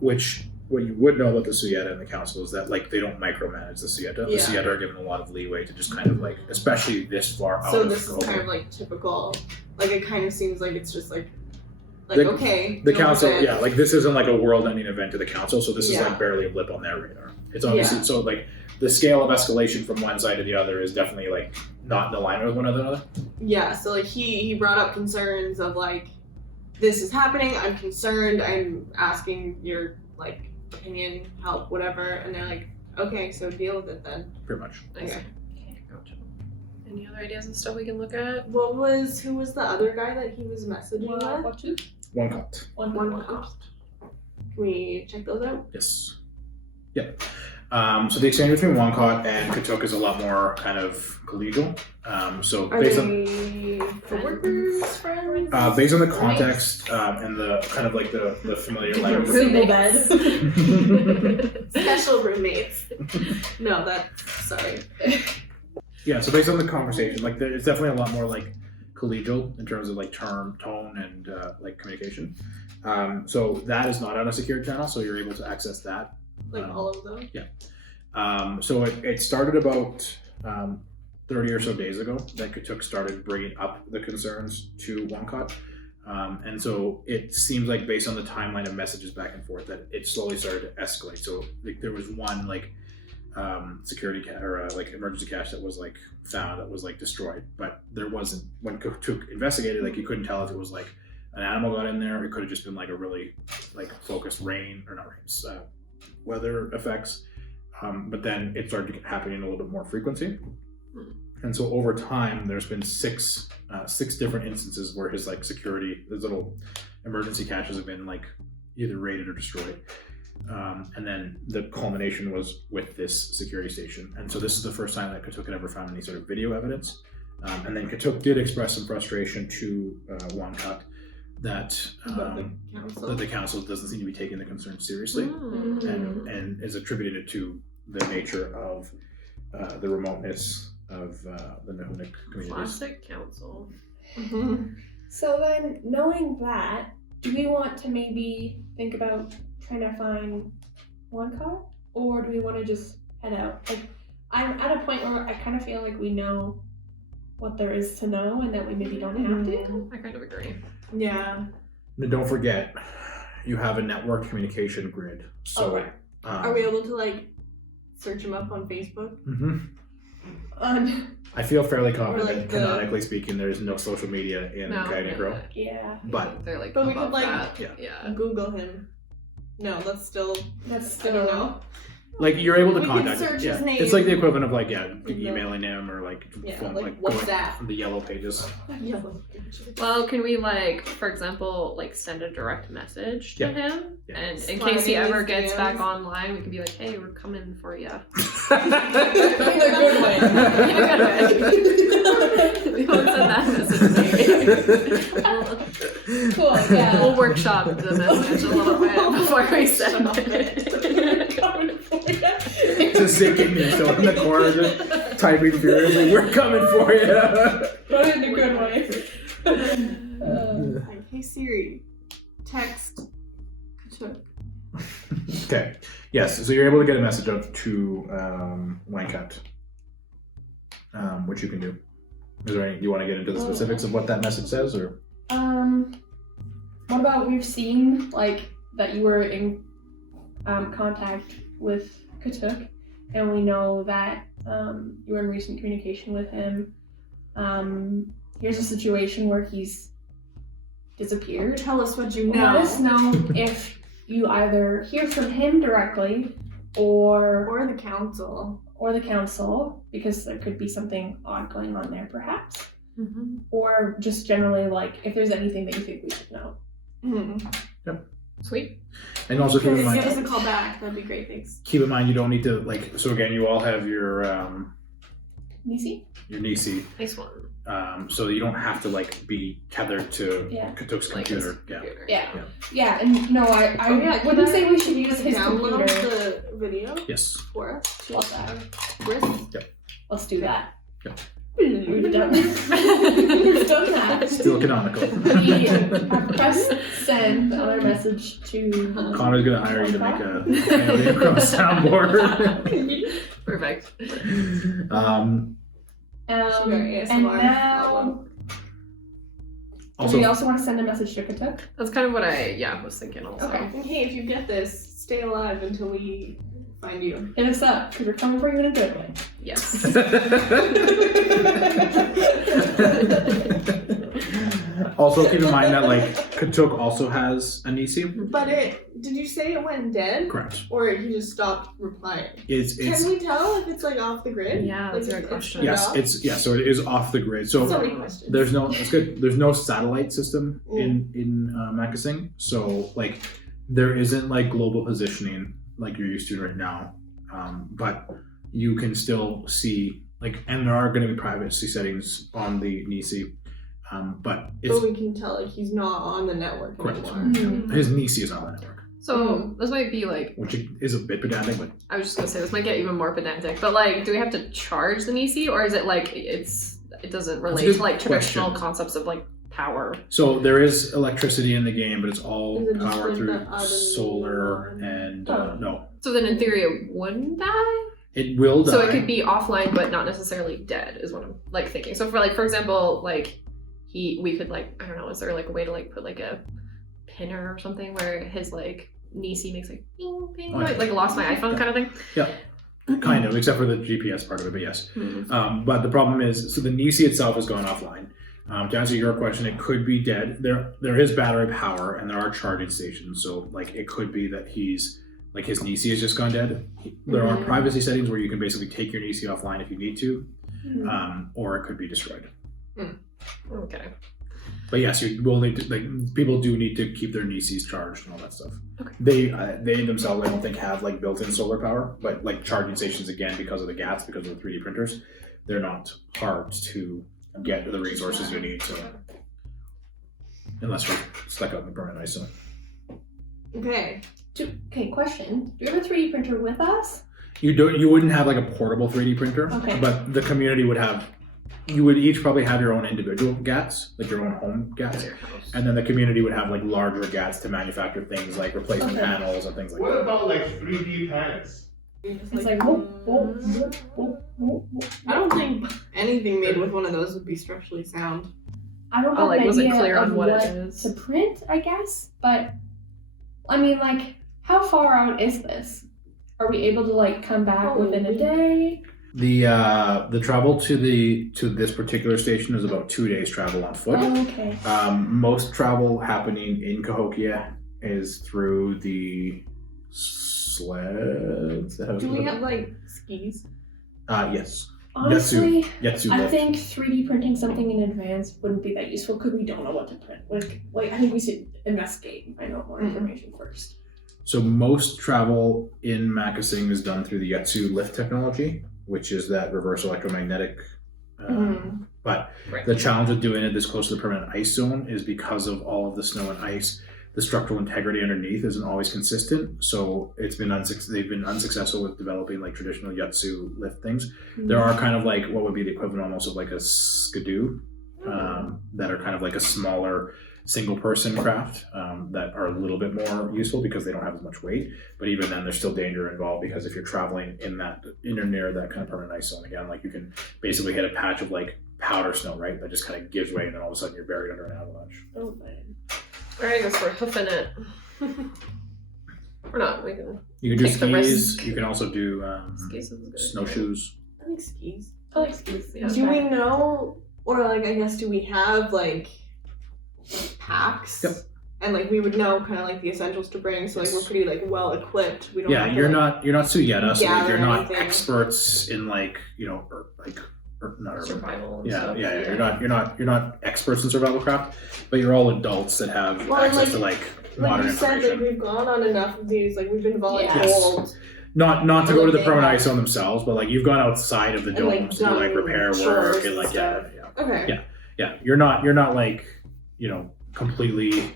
Which what you would know about the Suyeta and the Council is that like they don't micromanage the Suyeta. The Yeah. Suyeta are given a lot of leeway to just kind of like, especially this far out So of this is kind of like typical. Like it kind of seems like it's just like okay. The deal with Council, it. yeah, like this isn't like a world-ending event to the Council, so this is Yeah. like barely a blip on their radar. It's obviously so like the scale of escalation from one side to the other is definitely like not in alignment with one another. Yeah, so like he brought up concerns of like this is happening, I'm concerned, I'm asking your like opinion, help, whatever, and they're like, okay, so deal with it then. Pretty much. Nice. Okay. Gotcha. Any other ideas of stuff we can look at? Who was the other guy that he was messaging with? What two? One cut. One cost. Can we check those out? Yes. Yeah. So the exchange between Woncott and Katuk is a lot more kind of collegial. So Are based on they coworkers, friends? based on the context and the kind of like the familiar language. Single bed. Special roommates. No, that's sorry. Yeah, so based on the conversation, like it's definitely a lot more like collegial in terms of like tone, and like communication. So that is not on a secure channel, so you're able to access that. Like all of them. So it started about 30 or so days ago that Katuk started bringing up the concerns to Woncott. And so it seems like based on the timeline of messages back and forth that it slowly started to escalate. So like, there was one like security or like emergency cache that was like found that was like destroyed, but there wasn't, when Katuk investigated, like you couldn't tell if it was like an animal got in there. It could have just been like a really like focused weather effects. But then it started happening a little bit more frequency. And so over time, there's been six different instances where his like security, his little emergency caches have been like either raided or destroyed. And then the culmination was with this security station. And so this is the first time that Katuk had ever found any sort of video evidence. And then Katuk did express some frustration to Woncott that the council doesn't seem to be taking the concern seriously, and is attributing it to the nature of the remoteness of the Nahoonic communities. Classic council. So then, knowing that, do we want to maybe think about trying to find Woncott, or do we want to just head out? Like, I'm at a point where I kind of feel like we know what there is to know, and that we maybe don't have to. I kind of agree. Yeah. Now, don't forget, you have a network communication grid. So, right. Are we able to like search him up on Facebook? I feel fairly confident, like the- canonically speaking, there's no social media in Coyote Grow. Yeah. But they're like, But we could, above like, that. yeah. Google him. No, that's still. That's I don't know. like you're able to We can contact him. search Yeah. his name. It's like the equivalent of like the- emailing him or like Yeah, phone, like going WhatsApp. from the yellow pages. Yellow. Well, can we like, for example, like send a direct message to him, Yeah. and in Slide case he in his ever gets DMs. back online, we can be like, "Hey, we're coming for you." In a good way. We won't send that message. Cool, yeah. We'll workshop the message a little bit before we send it. Coming for ya. sinking in the corner, just typing furiously. We're coming for you. But in a good way. Like, hey Siri, text Kachuk. Okay. Yes. So you're able to get a message out to Wankat, which you can do. Is there any? Do you want to get into the specifics of what that message says, or? What about we've seen like that you were in contact with Kachuk, and we know that you were in recent communication with him. Here's a situation where he's disappeared. Tell us what you Let know. us know if you either hear from him directly or the council. the council, because there could be something odd going on there perhaps. Mm-hmm. Or just generally like if there's anything that you think we should know. Mm-hmm. Sweet. And also keep in Give mind. us a call back. That'd be great. Thanks. Keep in mind, you don't need to like. So again, you all have your Nisi? Nisi. Nice one. So you don't have to like be tethered to Yeah. Katuk's Like computer. his Yeah. computer. Yeah, and no, I wouldn't say we should use his Download computer. the video Yes. for us. Love that. Chris? Let's do that. Yeah. We've done we've done that. Still canonical. We have pressed send the other message to Connor's gonna hire you to make a soundboard. Perfect. Very and ASMR. now do we also want to send a message to Katuk? That's kind of what I was thinking also. Okay. And hey, if you get this, stay alive until we find you. Hit us up, because we're coming for you in a good way. Yes. Also, keep in mind that like Katuk also has a Nisi. But did you say it went dead? Correct. Or he just stopped replying? It's Can we tell if it's like off the grid? Yeah, that's a Like, good question. turned yes, off? so it is off the grid. So many questions. there's no satellite system in Makasing. So like there isn't like global positioning like you're used to right now. But you can still see like, and there are going to be privacy settings on the Nisi. But it's we can tell like he's not on the network correct. anymore. His Nisi is on the network, So this might be like, which is a bit pedantic, but I was just gonna say this might get even more pedantic, but like, do we have to charge the Nisi, or is it like it doesn't relate good to like traditional question. concepts of like power? so there is electricity in the game, but it's all Is it just powered like through that out of the solar middle? and Oh. no, So then in theory it wouldn't die. it will die. So it could be offline, but not necessarily dead, is what I'm like thinking. So for example, like we could like, I don't know, is there like a way to like put like a pinner or something where his like Nisi makes like bing bing, Oh, yeah. like lost my iPhone kind of thing? Kind of, except for the GPS part of it, but yes. But the problem is, so the Nisi itself has gone offline. To answer your question, it could be dead. There is battery power and there are charging stations. So like it could be that his Nisi has just gone dead. There are privacy settings where you can basically take your Nisi offline if you need to, or it could be destroyed. Okay. But yes, you will need to, like, people do need to keep their Nisis charged and all that stuff. Okay. They themselves, I don't think, have like built-in solar power, but like charging stations, again, because of the GATs, because of the 3D printers, they're not hard to get the resources you need to, unless you're stuck out in the permanent ice zone. Okay. Okay, question. Do we have a 3D printer with us? You wouldn't have like a portable 3D printer, Okay. but the community would have. You would each probably have your own individual GATs, like your own home GATs, Your house. and then the community would have like larger GATs to manufacture things like replacement Okay. panels and things like What that. about like 3D planets? It's like whoop, whoop, whoop, whoop, whoop, whoop. I don't think anything made with one of those would be structurally sound. I don't Oh, have like, an was it idea clear on of what it is? to print, I guess, but I mean, like, how far out is this? Are we able to like come back within a day? The travel to this particular station is about 2 days travel on foot. Oh, okay. Most travel happening in Cahokia is through the sleds. Do we have like skis? Yes. Honestly, Yetsu I lift. think 3D printing something in advance wouldn't be that useful because we don't know what to print. Like I think we should investigate and find out more information first. So most travel in Makasing is done through the Yetsu lift technology, which is that reverse electromagnetic. But Right. the challenge of doing it this close to the permanent ice zone is because of all of the snow and ice. the structural integrity underneath isn't always consistent. So they've been unsuccessful with developing like traditional Yatsu lift things. There are kind of like what would be the equivalent almost of like a skidoo, that are kind of like a smaller single person craft, that are a little bit more useful because they don't have as much weight. But even then, there's still danger involved because if you're traveling in or near that kind of permanent ice zone, again, like you can basically hit a patch of like powder snow, right? That just kind of gives way, and then all of a sudden you're buried under an avalanche. Oh man. Alright, I guess we're hoofing it. We're not. We can. You can do Take the skis. risk. You can also do Skis is good. snowshoes. I like skis. I like skis. Yeah. Do we know, or like I guess, do we have like packs? Yep. And like we would know kind of like the essentials to bring, so like we're pretty like well equipped. We don't. Yeah, have you're to, like, not Suyeta, so like, gather you're not anything. experts in like not urban. Survival. And Yeah, stuff. yeah. You're not experts in survival craft, but you're all adults that have Well, and, access like- to Like modern you said, information. like we've gone on enough of these. Like we've been volunteered. Yes. Not to go to the Like, permanent they ice zone themselves, but like you've gone outside of the And, like, domes to do like done repair chores work and and like stuff. yeah. Okay. Yeah. You're not like, completely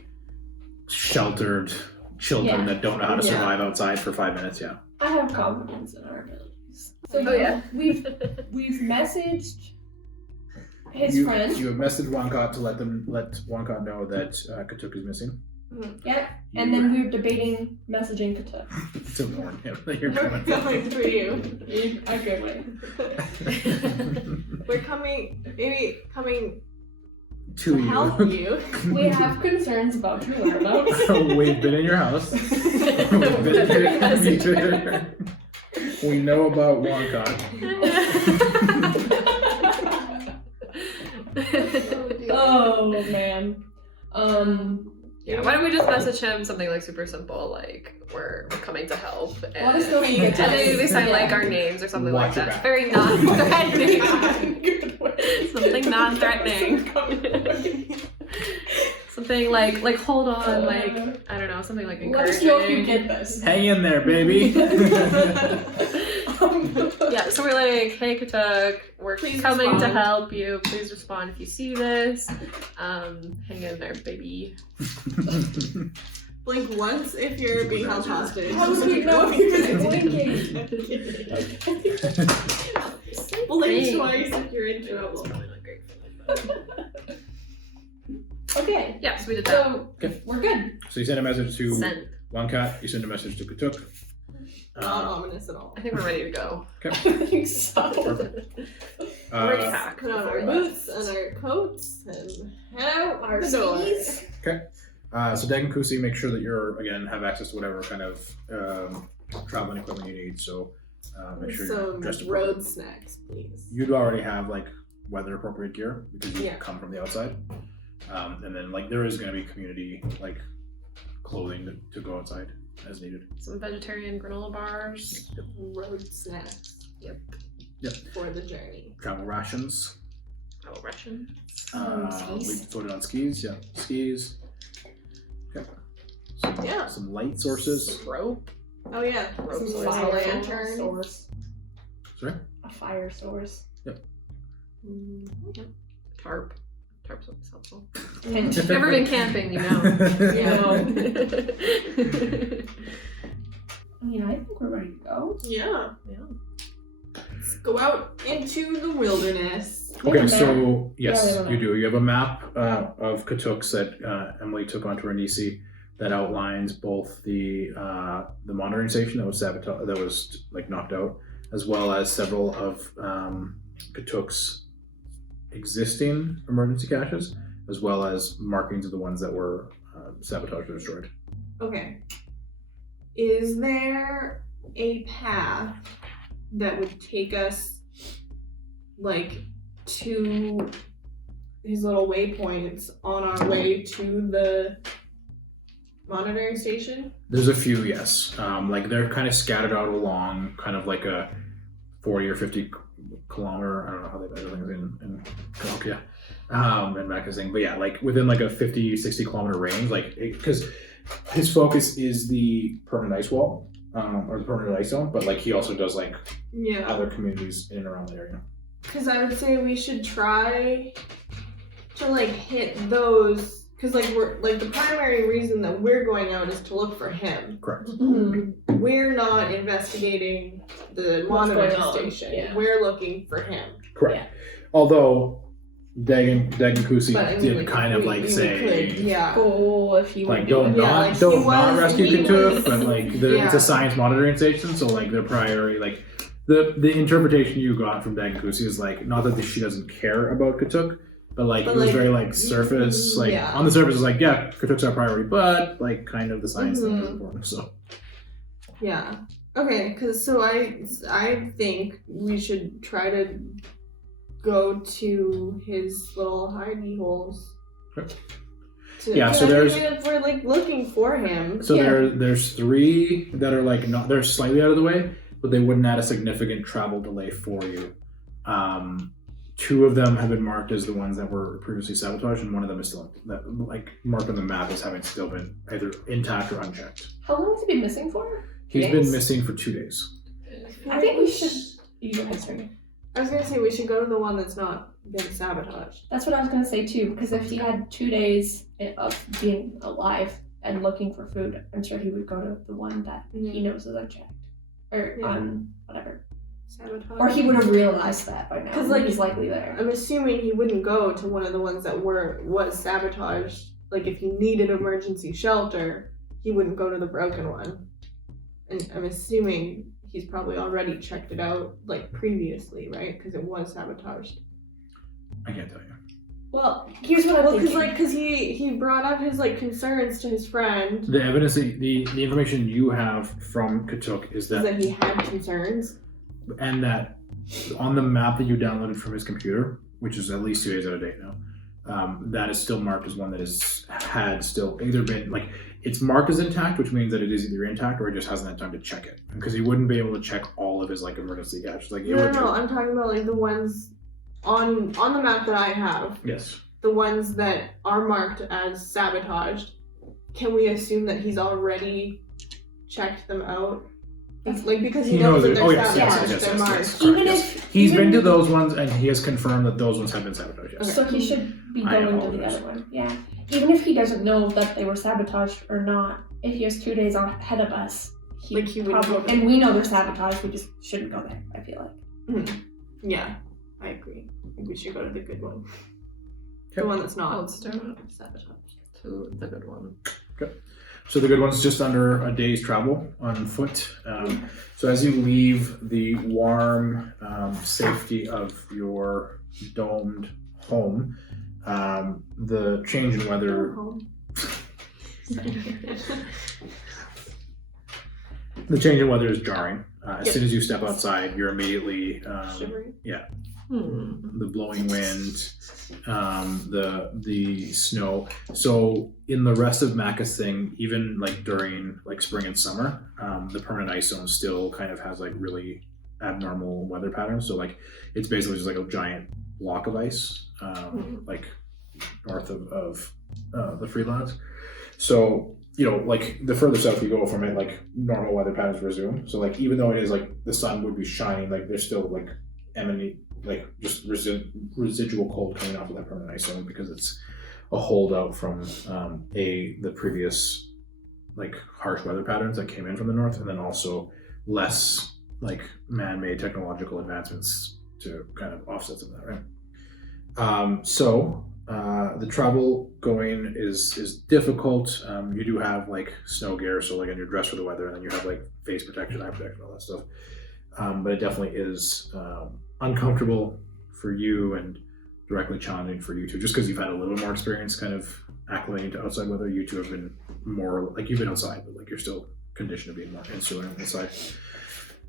sheltered children Yeah. that don't know how to Yeah. survive outside for 5 minutes, yeah. I have confidence in our abilities. So Oh, yeah. we've messaged his you, friend. You have messaged Woncott to let Woncott know that Katuk is missing. Yeah, and then we were debating messaging Kata. to warn him that you're We're coming. coming for you. A good way. We're coming. Maybe coming to to you. help you. We have concerns about your whereabouts. We've been in your house. We've been in your We know about Woncott. Oh man. Yeah, why don't we just message him something like super simple, like we're coming to help, and, Let us know when you get and to they us. sign like Yeah. our names or something Watch like your that. back. Very non-threatening. Good way. Something non-threatening. Something like hold on, like I don't know, something like Let us encouraging. know if you get this. Hang in there, baby. Yeah, so we're like, hey Katuk, we're Please coming to respond. help you. Please respond if you see this. Hang in there, baby. Blink once if you're being held hostage. How would we know if you're blinking? Blink twice if you're in trouble. Okay, Yeah, so we did that. so Okay. we're good. So you send a message to Send. Woncott, you send a message to Katuk. Not ominous at all. I think we're ready to go. I think so. Already Uh, packed. Put on our boots and our coats and head out Our the door. skis. so Dagon Kusi, make sure that you're have access to whatever kind of traveling equipment you need. So make sure you're Some dressed road appropriately. snacks, please. You'd already have like weather appropriate gear because you Yeah. come from the outside. And then like there is going to be community like clothing to go outside as needed. Some vegetarian granola bars. Road snacks. Yep. For the journey. Travel rations. Oh, Russian. We Skis. voted on skis. Yeah, skis. Okay. Yeah. Some light sources. Some rope. Oh yeah. Rope Some source. lantern. source. Sorry. A fire source. Tarp. Tarp's always helpful. Hint. If you've ever been camping, you know. I mean, I think we're ready to go. Yeah. Yeah. Let's go out into the wilderness. Okay, so yes, Yeah, we have a you do. You have a map of Katuks that Emily took onto her Nisi that outlines both the monitoring station that was like knocked out, as well as several of Katuk's existing emergency caches, as well as markings of the ones that were sabotaged or destroyed. Okay. Is there a path that would take us like to these little waypoints on our way to the monitoring station? There's a few, yes. Like they're kind of scattered out along kind of like a 40 or 50 kilometer, I don't know how they measure things in Cahokia, and Macasing, but yeah, like within like a 50, 60 kilometer range, like because his focus is the permanent ice wall, or the permanent ice zone, but like he also does like Yeah. other communities in and around the area. Because I would say we should try to like hit those because like we're like the primary reason that we're going out is to look for him. Correct. We're not investigating the What's monitoring going on, station. yeah. We're looking for him. Correct. Although Dagan Kusi But I mean, did like, kind of we like could, say, yeah. Cool if you like would don't do it. Yeah, not like, he don't not was- rescue he Katook, was- but like it's Yeah. a science monitoring station, so like their priority, like the interpretation you got from Dagan Kusi is like not that she doesn't care about Katook, but like But, it was like, very like surface, like yeah. on the surface it's like yeah, Katook's our priority, but like kind of the science thing is Mhm. important. So Yeah. Okay, because so I think we should try to go to his little hidey holes. Okay. Yeah, so there's- if we're like looking for him. So there's 3 that are like not they're slightly out of the way, but they wouldn't add a significant travel delay for you. 2 of them have been marked as the ones that were previously sabotaged, and one of them is still like marked on the map as having still been either intact or unchecked. How long has he been missing for? He's Days? been missing for 2 days. I think we should. You go ahead, sorry. I was gonna say we should go to the one that's not been sabotaged. That's what I was gonna say too, because if he had 2 days of being alive and looking for food, I'm sure he would go to the one that he knows is unchecked. Or Yeah. whatever. Sabotage. Or he would have realized that by now. 'Cause, like, he's likely there. I'm assuming he wouldn't go to one of the ones that was sabotaged. Like if he needed emergency shelter, he wouldn't go to the broken one. And I'm assuming he's probably already checked it out like previously, right? Because it was sabotaged. I can't tell you. Well, here's what I'm Well, thinking. because he brought up his like concerns to his friend The evidence, the information you have from Katook is is that, that he had concerns. and that on the map that you downloaded from his computer, which is at least 2 days out of date now, that is still marked as one that had still either been like it's marked as intact, which means that it is either intact or it just hasn't had time to check it, because he wouldn't be able to check all of his like emergency gadgets. Like it would No, I'm talking about like the ones on the map that I have. yes. The ones that are marked as sabotaged, can we assume that he's already checked them out? Like because he He knows knows that it. they're Oh, yes, sabotaged, yes, they're yes, marked. yes. Even Yes. if He's even- been to those ones and he has confirmed that those ones have been sabotaged. Yes. So he should be I going to the apologize. other one. Yeah. Even if he doesn't know that they were sabotaged or not, if he has 2 days ahead of us, he, Like, he would probably. go- And we know they're sabotaged. We just shouldn't go there. I feel like. Yeah, I agree. I think we should go to the good one. Okay. The one that's not Let's do it sabotaged. to the good one. So the good one's just under a day's travel on foot. So as you leave the warm safety of your domed home, the change in weather, is jarring. As Yep. soon as you step outside, you're immediately Shivering. the blowing wind, the snow. So in the rest of Makasing, even like during like spring and summer, the permanent ice zone still kind of has like really abnormal weather patterns. So like it's basically just like a giant block of ice, like north of the Freelands. So like the further south you go from it, like normal weather patterns resume. So like even though it is like the sun would be shining, like there's still like emanate like just residual cold coming off of that permanent ice zone because it's a holdout from the previous like harsh weather patterns that came in from the north, and then also less like man-made technological advancements to kind of offset some of that, right? So the travel going is difficult. You do have like snow gear, so like, and you're dressed for the weather, and then you have like face protection, eye protection, all that stuff. But it definitely is uncomfortable for you and directly challenging for you too, just because you've had a little more experience kind of acclimating to outside weather. You two have been more like you've been outside, but like you're still conditioned to being more insular inside.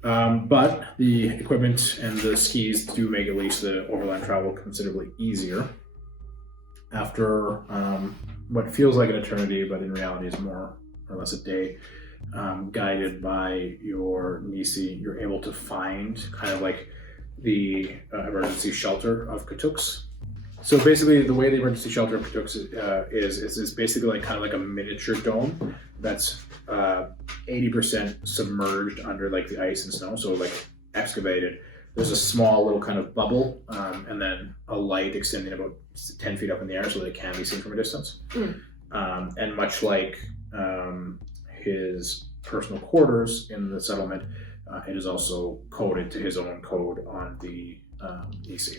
But the equipment and the skis do make at least the overland travel considerably easier. After what feels like an eternity, but in reality is more or less a day, guided by your Nisi, you're able to find kind of like the emergency shelter of Katook's. So basically, the way the emergency shelter of Katook's is basically like kind of like a miniature dome that's 80% submerged under like the ice and snow. So like excavated, there's a small little kind of bubble, and then a light extending about 10 feet up in the air so that it can be seen from a distance. And much like his personal quarters in the settlement, it is also coded to his own code on the EC.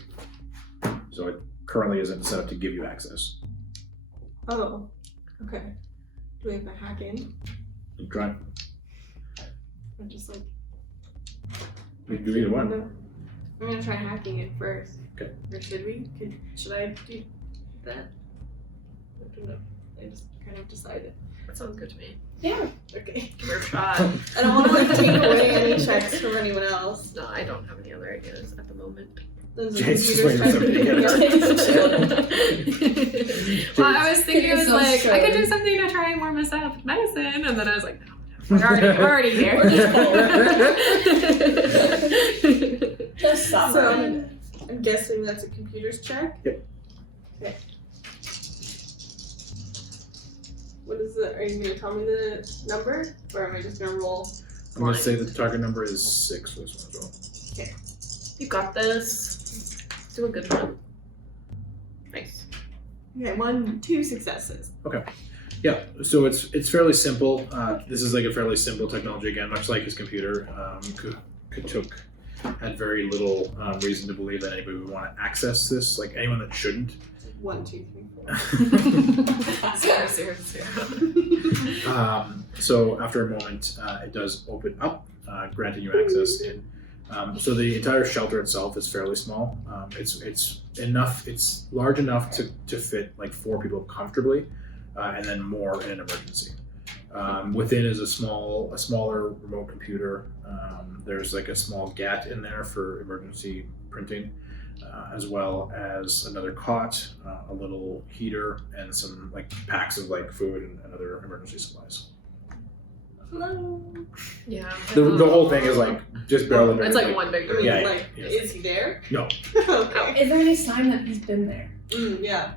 So it currently isn't set up to give you access. Oh, okay. Do we have to hack in? Try. Or just like. We can do either one. No. I'm gonna try hacking it first. Okay. Or should we? Should I do that? I don't know. I just kind of decided. That sounds good to me. Yeah. Okay. Give it a shot. I don't want to like take away any checks from anyone else. No, I don't have any other ideas at the moment. Then the Jake's just computer's waiting for somebody to typing. Well, I was thinking, I was So like, I could do strange. something to try and warm us up with medicine, and then I was like, no, we're already here. Just stop. So I'm guessing that's a computer's check? Yep. Okay. What is it? Are you gonna tell me the number? Or am I just gonna roll? I'm going to say that the target number is 6 for this one as well. You got this. Do a good one. Nice. Okay, 1, 2 successes. Yeah, so it's fairly simple. This is like a fairly simple technology again, much like his computer. Katuk had very little reason to believe that anybody would want to access this, like anyone that shouldn't. 1, 2, 3, 4. So after a moment, it does open up, granting you access in. So the entire shelter itself is fairly small. It's enough. It's large enough to fit like 4 people comfortably, and then more in an emergency. Within is a smaller remote computer. There's like a small GAT in there for emergency printing, as well as another cot, a little heater, and some like packs of like food and other emergency supplies. Hello. Yeah. The whole thing is like just barely. It's like one big I mean, room. Yeah, like, yeah. is he there? No. Okay. Is there any sign that he's been there? Yeah.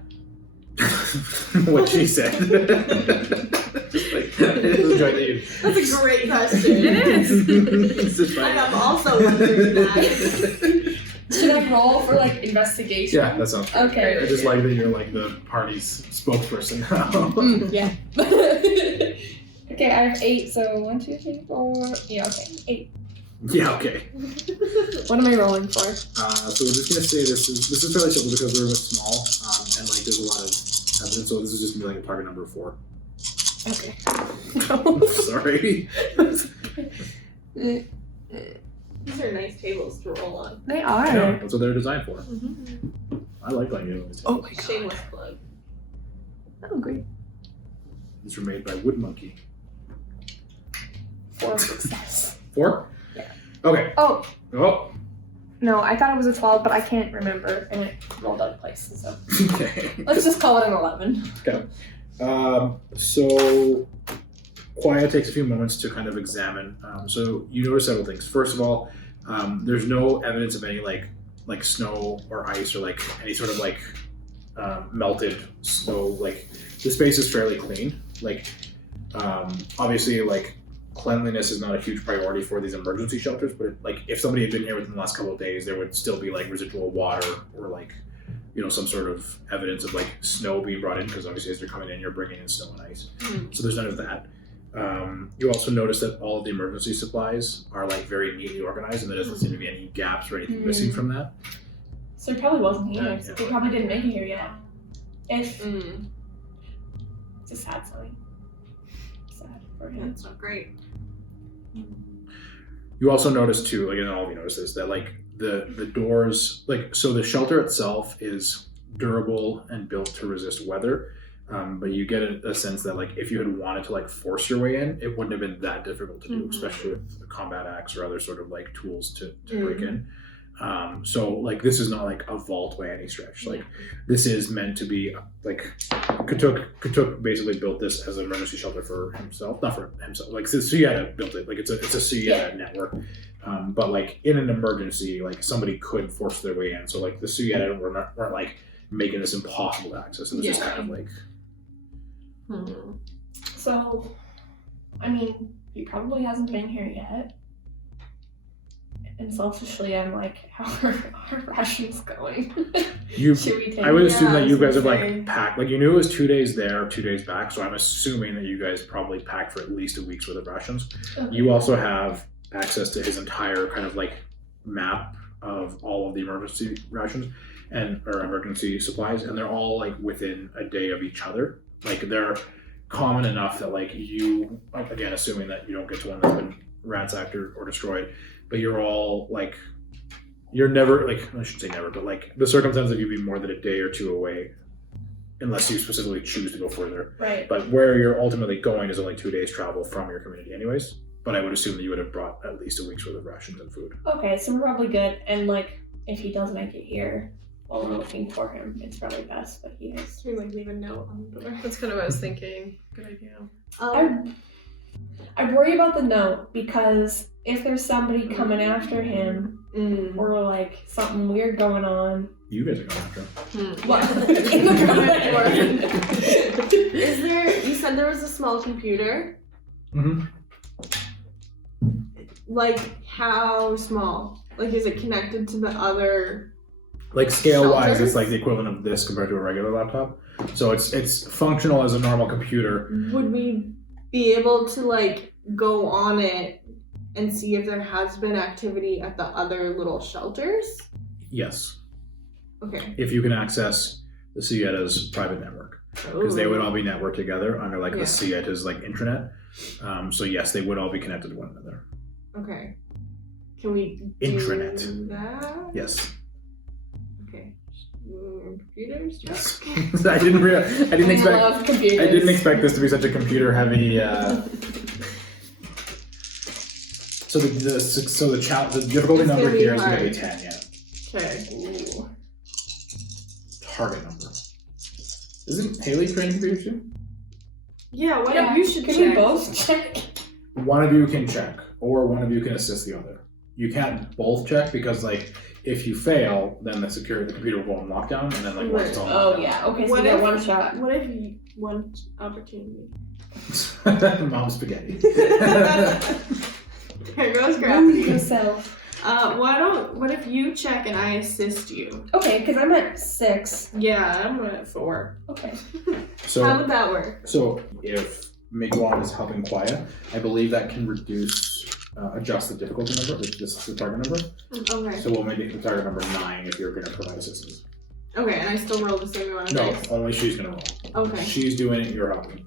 What she said. Just like, enjoy the- That's a great question. It is. It's just And funny. I'm also wondering that. Should I roll for like investigation? Yeah, that sounds good. Okay. I just like that you're like the party's spokesperson now. Yeah. Okay, I have 8, so 1, 2, 3, 4. Yeah, okay, 8. Yeah, okay. What am I rolling for? So we're just gonna say this is fairly simple because the room is small, and like there's a lot of evidence. So this is just gonna be like a target number 4. Okay. Sorry. These are nice tables to roll on. They I are. know, that's what they're designed for. Mm-hmm. I like playing games. Oh my god. Shameless plug. Oh, great. These were made by Wood Monkey. 4 success. 4? Yeah. Okay. Oh, Oh. no, I thought it was a 12, but I can't remember, and it rolled out of place, so. Okay. Let's just call it an 11. So Quiet takes a few moments to kind of examine. So you notice several things. First of all, there's no evidence of any like snow or ice or like any sort of like melted snow. Like the space is fairly clean. Like obviously like cleanliness is not a huge priority for these emergency shelters, but like if somebody had been here within the last couple of days, there would still be like residual water or like some sort of evidence of like snow being brought in, because obviously as they're coming in, you're bringing in snow and ice. So there's none of that. You also notice that all of the emergency supplies are like very neatly organized, and there doesn't seem to be any gaps or anything missing from that. So it probably wasn't here. Yeah. They probably didn't make it here yet. If Mm. it's a sad sign. Sad for him. That's not great. You also notice too, like, and all of you notice this, that like the doors, like, so the shelter itself is durable and built to resist weather. But you get a sense that like if you had wanted to like force your way in, it wouldn't have been that difficult to do, especially with a combat axe or other sort of like tools to break in. So like this is not like a vault by any stretch. Like this is meant to be like Katuk basically built this as an emergency shelter for himself, not for himself. Like Suyata built it. Like it's a Suyata network. But like in an emergency, like somebody could force their way in. So like the Suyata weren't like making this impossible to access. It was just kind of like. So, I mean, he probably hasn't been here yet. And selfishly, I'm like, how are our rations going? You, Should we take I would Yeah, assume I that was you guys have gonna like say. packed, like you knew it was 2 days there, 2 days back. So I'm assuming that you guys probably packed for at least a week's worth of rations. Okay. You also have access to his entire kind of like map of all of the emergency rations or emergency supplies, and they're all like within a day of each other. Like they're common enough that like you, again, assuming that you don't get to one that's been ransacked or destroyed, but you're all like, you're never, like, I shouldn't say never, but like the circumstance of you being more than a day or two away, unless you specifically choose to go further. Right. But where you're ultimately going is only 2 days travel from your community anyways. But I would assume that you would have brought at least a week's worth of rations and food. Okay, so we're probably good. And like, if he does make it here while we're looking for him, it's probably best that he is. Should we like leave a note on the door? That's kind of what I was thinking. Good idea. I worry about the note because if there's somebody coming after him or like something weird going on. You guys are going after him. What? In the front door. Is there? You said there was a small computer. Mm-hmm. Like how small? Like is it connected to the other? Like scale-wise, Shelters? it's like the equivalent of this compared to a regular laptop. So it's functional as a normal computer. Would we be able to like go on it and see if there has been activity at the other little shelters? Yes, Okay. if you can access the CIETA's private network, because they would all be networked together under like Yeah. the CIETA's like intranet. So yes, they would all be connected to one another. Okay. Can we do Intranet. that? Yes. Okay. Computers. Yes. I didn't expect. love computers. I didn't expect this to be such a computer-heavy. So the difficulty It's number gonna be here is going to be hard. 10. Yeah. Okay. Target number. Isn't Haley training computers too? Yeah. What Yeah, if you should can check? we both check? One of you can check, or one of you can assist the other. You can't both check because, like, if you fail, then the computer will go on lockdown, and then like once it's on Oh lockdown. yeah. Okay, so What we get if- one shot. What if you one opportunity? Mom spaghetti. There goes gravity. Yourself. What if you check and I assist you? Okay, because I'm at 6. Yeah, I'm at 4. Okay. How So, would that work? if Miguan is helping Quaya, I believe that can adjust the difficulty number. This is the target number. Okay. So we'll make it the target number 9 if you're going to provide assistance. Okay, and I still roll the same amount of No, dice? only she's going to roll. Okay. She's doing it. You're helping.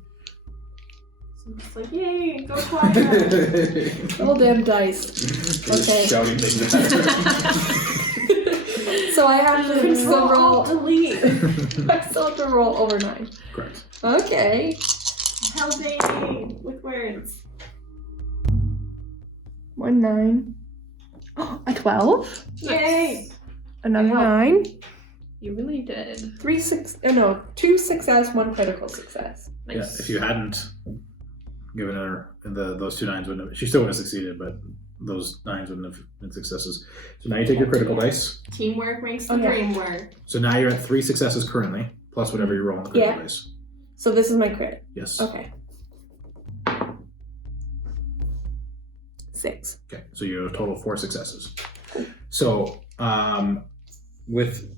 So I'm just like, yay, go quiet. All damn dice. Just Okay. shouting things at her. So I have to still roll. delete. I still have to roll over 9. Correct. Okay. Helping with words. 1 9. A 12. Yay. Another Wow. 9. You really did. 3 6. No, 2 success, 1 critical success. Nice. Yeah, if you hadn't given her those 2 9s, wouldn't have, she still would have succeeded, but those 9s wouldn't have been successes. So now you take your critical dice. Teamwork makes the Okay. dream work. So now you're at 3 successes currently, plus whatever you roll on the critical Yeah. dice. So this is my crit. Yes. Okay. 6. Okay, so you have a total of 4 successes. So, with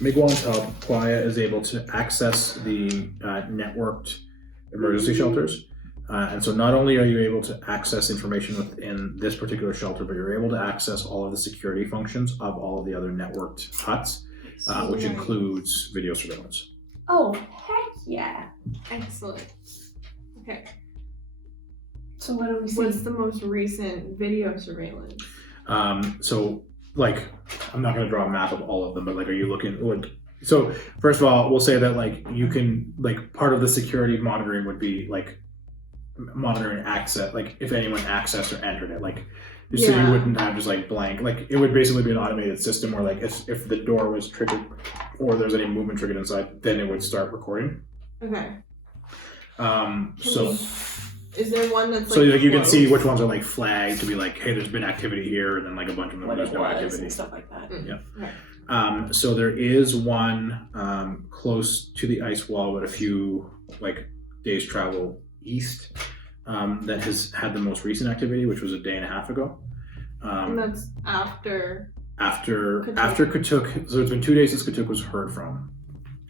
Miguan's help, Quaya is able to access the networked emergency shelters. And so not only are you able to access information within this particular shelter, but you're able to access all of the security functions of all of the other networked huts, which includes video surveillance. Oh, heck yeah. Excellent. Okay. So what do we see? What's the most recent video surveillance? So, like, I'm not going to draw a map of all of them, but like, are you looking? Like, so first of all, we'll say that like you can like part of the security monitoring would be like monitoring access, like if anyone accessed or entered it, like so you Yeah. wouldn't have just like blank. Like it would basically be an automated system where like if the door was triggered or there's any movement triggered inside, then it would start recording. Okay. So. Is there one that's So like you can close? see which ones are like flagged to be like, hey, there's been activity here, and then like a bunch of them what there's it no was activity. and stuff like that. Mm. Yeah. Okay. So there is one close to the ice wall, but a few like days travel east that has had the most recent activity, which was a day and a half ago. And that's after. After Katuk. Katuk, so it's been 2 days since Katuk was heard from,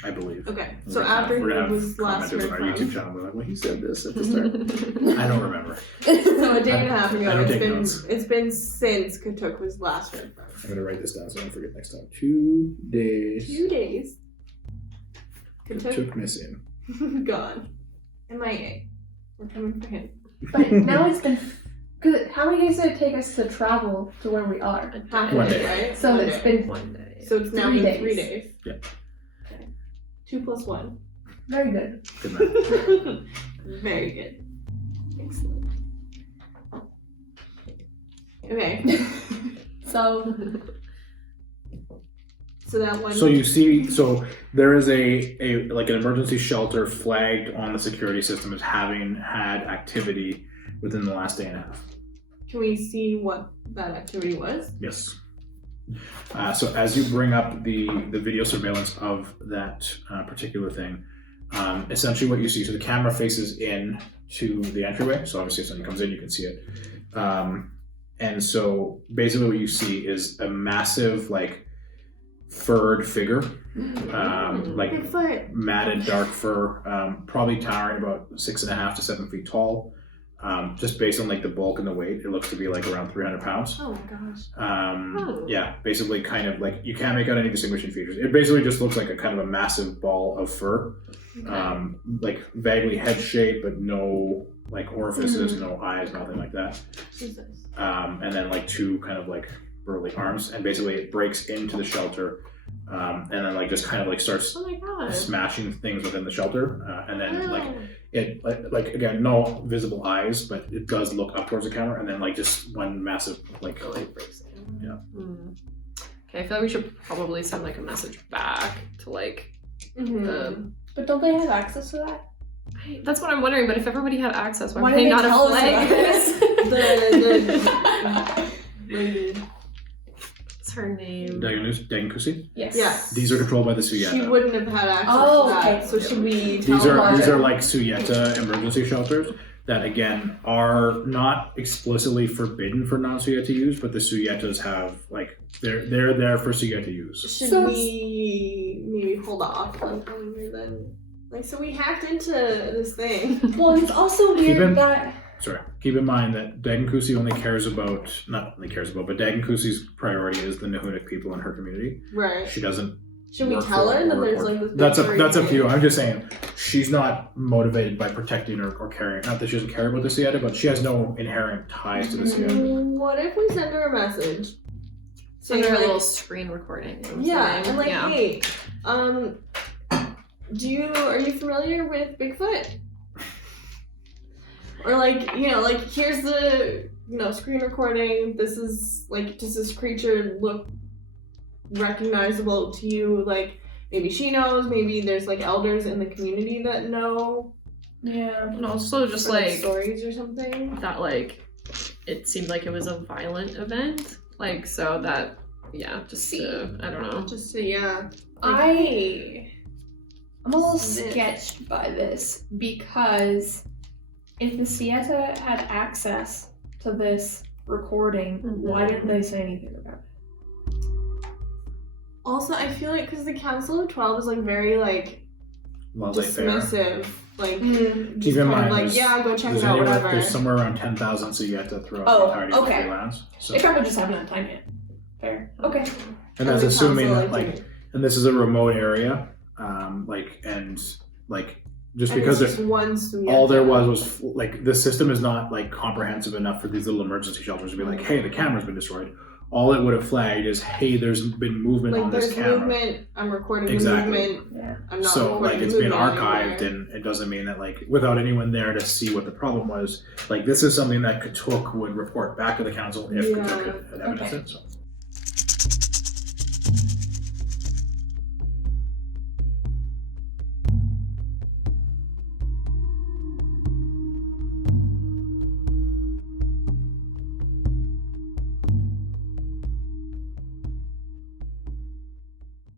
I believe. Okay, so after he was last commented heard on our YouTube from. channel, we're like, well, he said this at the start. I don't remember. So a day and a half I ago, don't take notes. it's been since Katuk was last heard from. I'm gonna write this down so I don't forget next time. 2 days. 2 days. Katuk missing. Gone. MIA. We're coming for him. But now it's been. Cause how many days did it take us to travel to where we are? Half One a day. day, right? So One it's day. been One day. So it's now 3 been 3 days. days. Yeah. Okay. 2 plus 1. very good. Good math. Very good. Excellent. Okay. So So that one. So you see, so there is a like an emergency shelter flagged on the security system as having had activity within the last day and a half. Can we see what that activity was? Yes. So as you bring up the video surveillance of that particular thing, essentially what you see, so the camera faces in to the entryway. So obviously if somebody comes in, you can see it. And so basically what you see is a massive like furred figure, like Bigfoot. matted dark fur, probably towering about 6.5 to 7 feet tall. Just based on like the bulk and the weight, it looks to be like around 300 pounds. Oh my gosh. Yeah, basically kind of like you can't make out any distinguishing features. It basically just looks like a kind of a massive ball of fur, like vaguely head shape, but no like orifices, no eyes, nothing like that. Jesus. And then like 2 kind of like burly arms, and basically it breaks into the shelter, and then like just kind of like starts Oh my god. smashing things within the shelter, and then like it like again no visible eyes, but it does look up towards the camera, and then like just one massive like yeah. Okay, I feel like we should probably send like a message back to like the. but don't they have access to that? That's what I'm wondering. But if everybody had access, why Why would they didn't not they tell have us about flagged the What's her name? Dagenkusi. Yes. Yes. These are controlled by the Suyeta. She wouldn't have had access Oh, to that. okay. So should we tell These are her? like Suyeta emergency shelters that again are not explicitly forbidden for non-Suyeta use, but the Suyetas have like they're there for Suyeta use. Should So- we maybe hold off on telling her then? Like, so we hacked into this thing. Well, it's also Keep weird in- that Sorry. Keep in mind that Dagenkusi but Dagenkusi's priority is the Nahunik people in her community. Right. She doesn't. Should we work tell for her or that there's report. like this big That's up crazy- to you. I'm just saying she's not motivated by protecting or caring. Not that she doesn't care about the Suyeta, but she has no inherent ties to the Suyeta. What if we send her a message? Send saying, her a like, little screen recording. or Yeah, something. and like, yeah. hey, are you familiar with Bigfoot? Or like, like here's the screen recording. This is like, does this creature look recognizable to you? Like maybe she knows, maybe there's like elders in the community that know. yeah. And also just or, like stories or something. that, like it seemed like it was a violent event. Like so that just to, I don't know. Just to I'm a little Snitch. sketched by this because if the Sieta had access to this recording, why didn't they say anything about it? Also, I feel like because the Council of 12 is like very like Laissez-faire. dismissive, like Keep just in kind mind, of like there's- go check it out, whatever. There's somewhere around 10,000 Suyeta throughout Oh, the entirety of okay. the lands. So, They probably just haven't had time yet. Fair. Okay. and And that's the assuming council, that like, and this is a remote area, just and because it's there's just one Suyeta. all there was like the system is not like comprehensive enough for these little emergency shelters to be like, hey, the camera's been destroyed. All it would have flagged is, hey, there's been movement like on this there's camera. movement. I'm recording Exactly. the movement. Yeah. I'm not So recording like the it's been movement archived, anymore. and it doesn't mean that like without anyone there to see what the problem was, like this is something that Katuk would report back to the council if Yeah. Katuk had evidenced Okay. it. So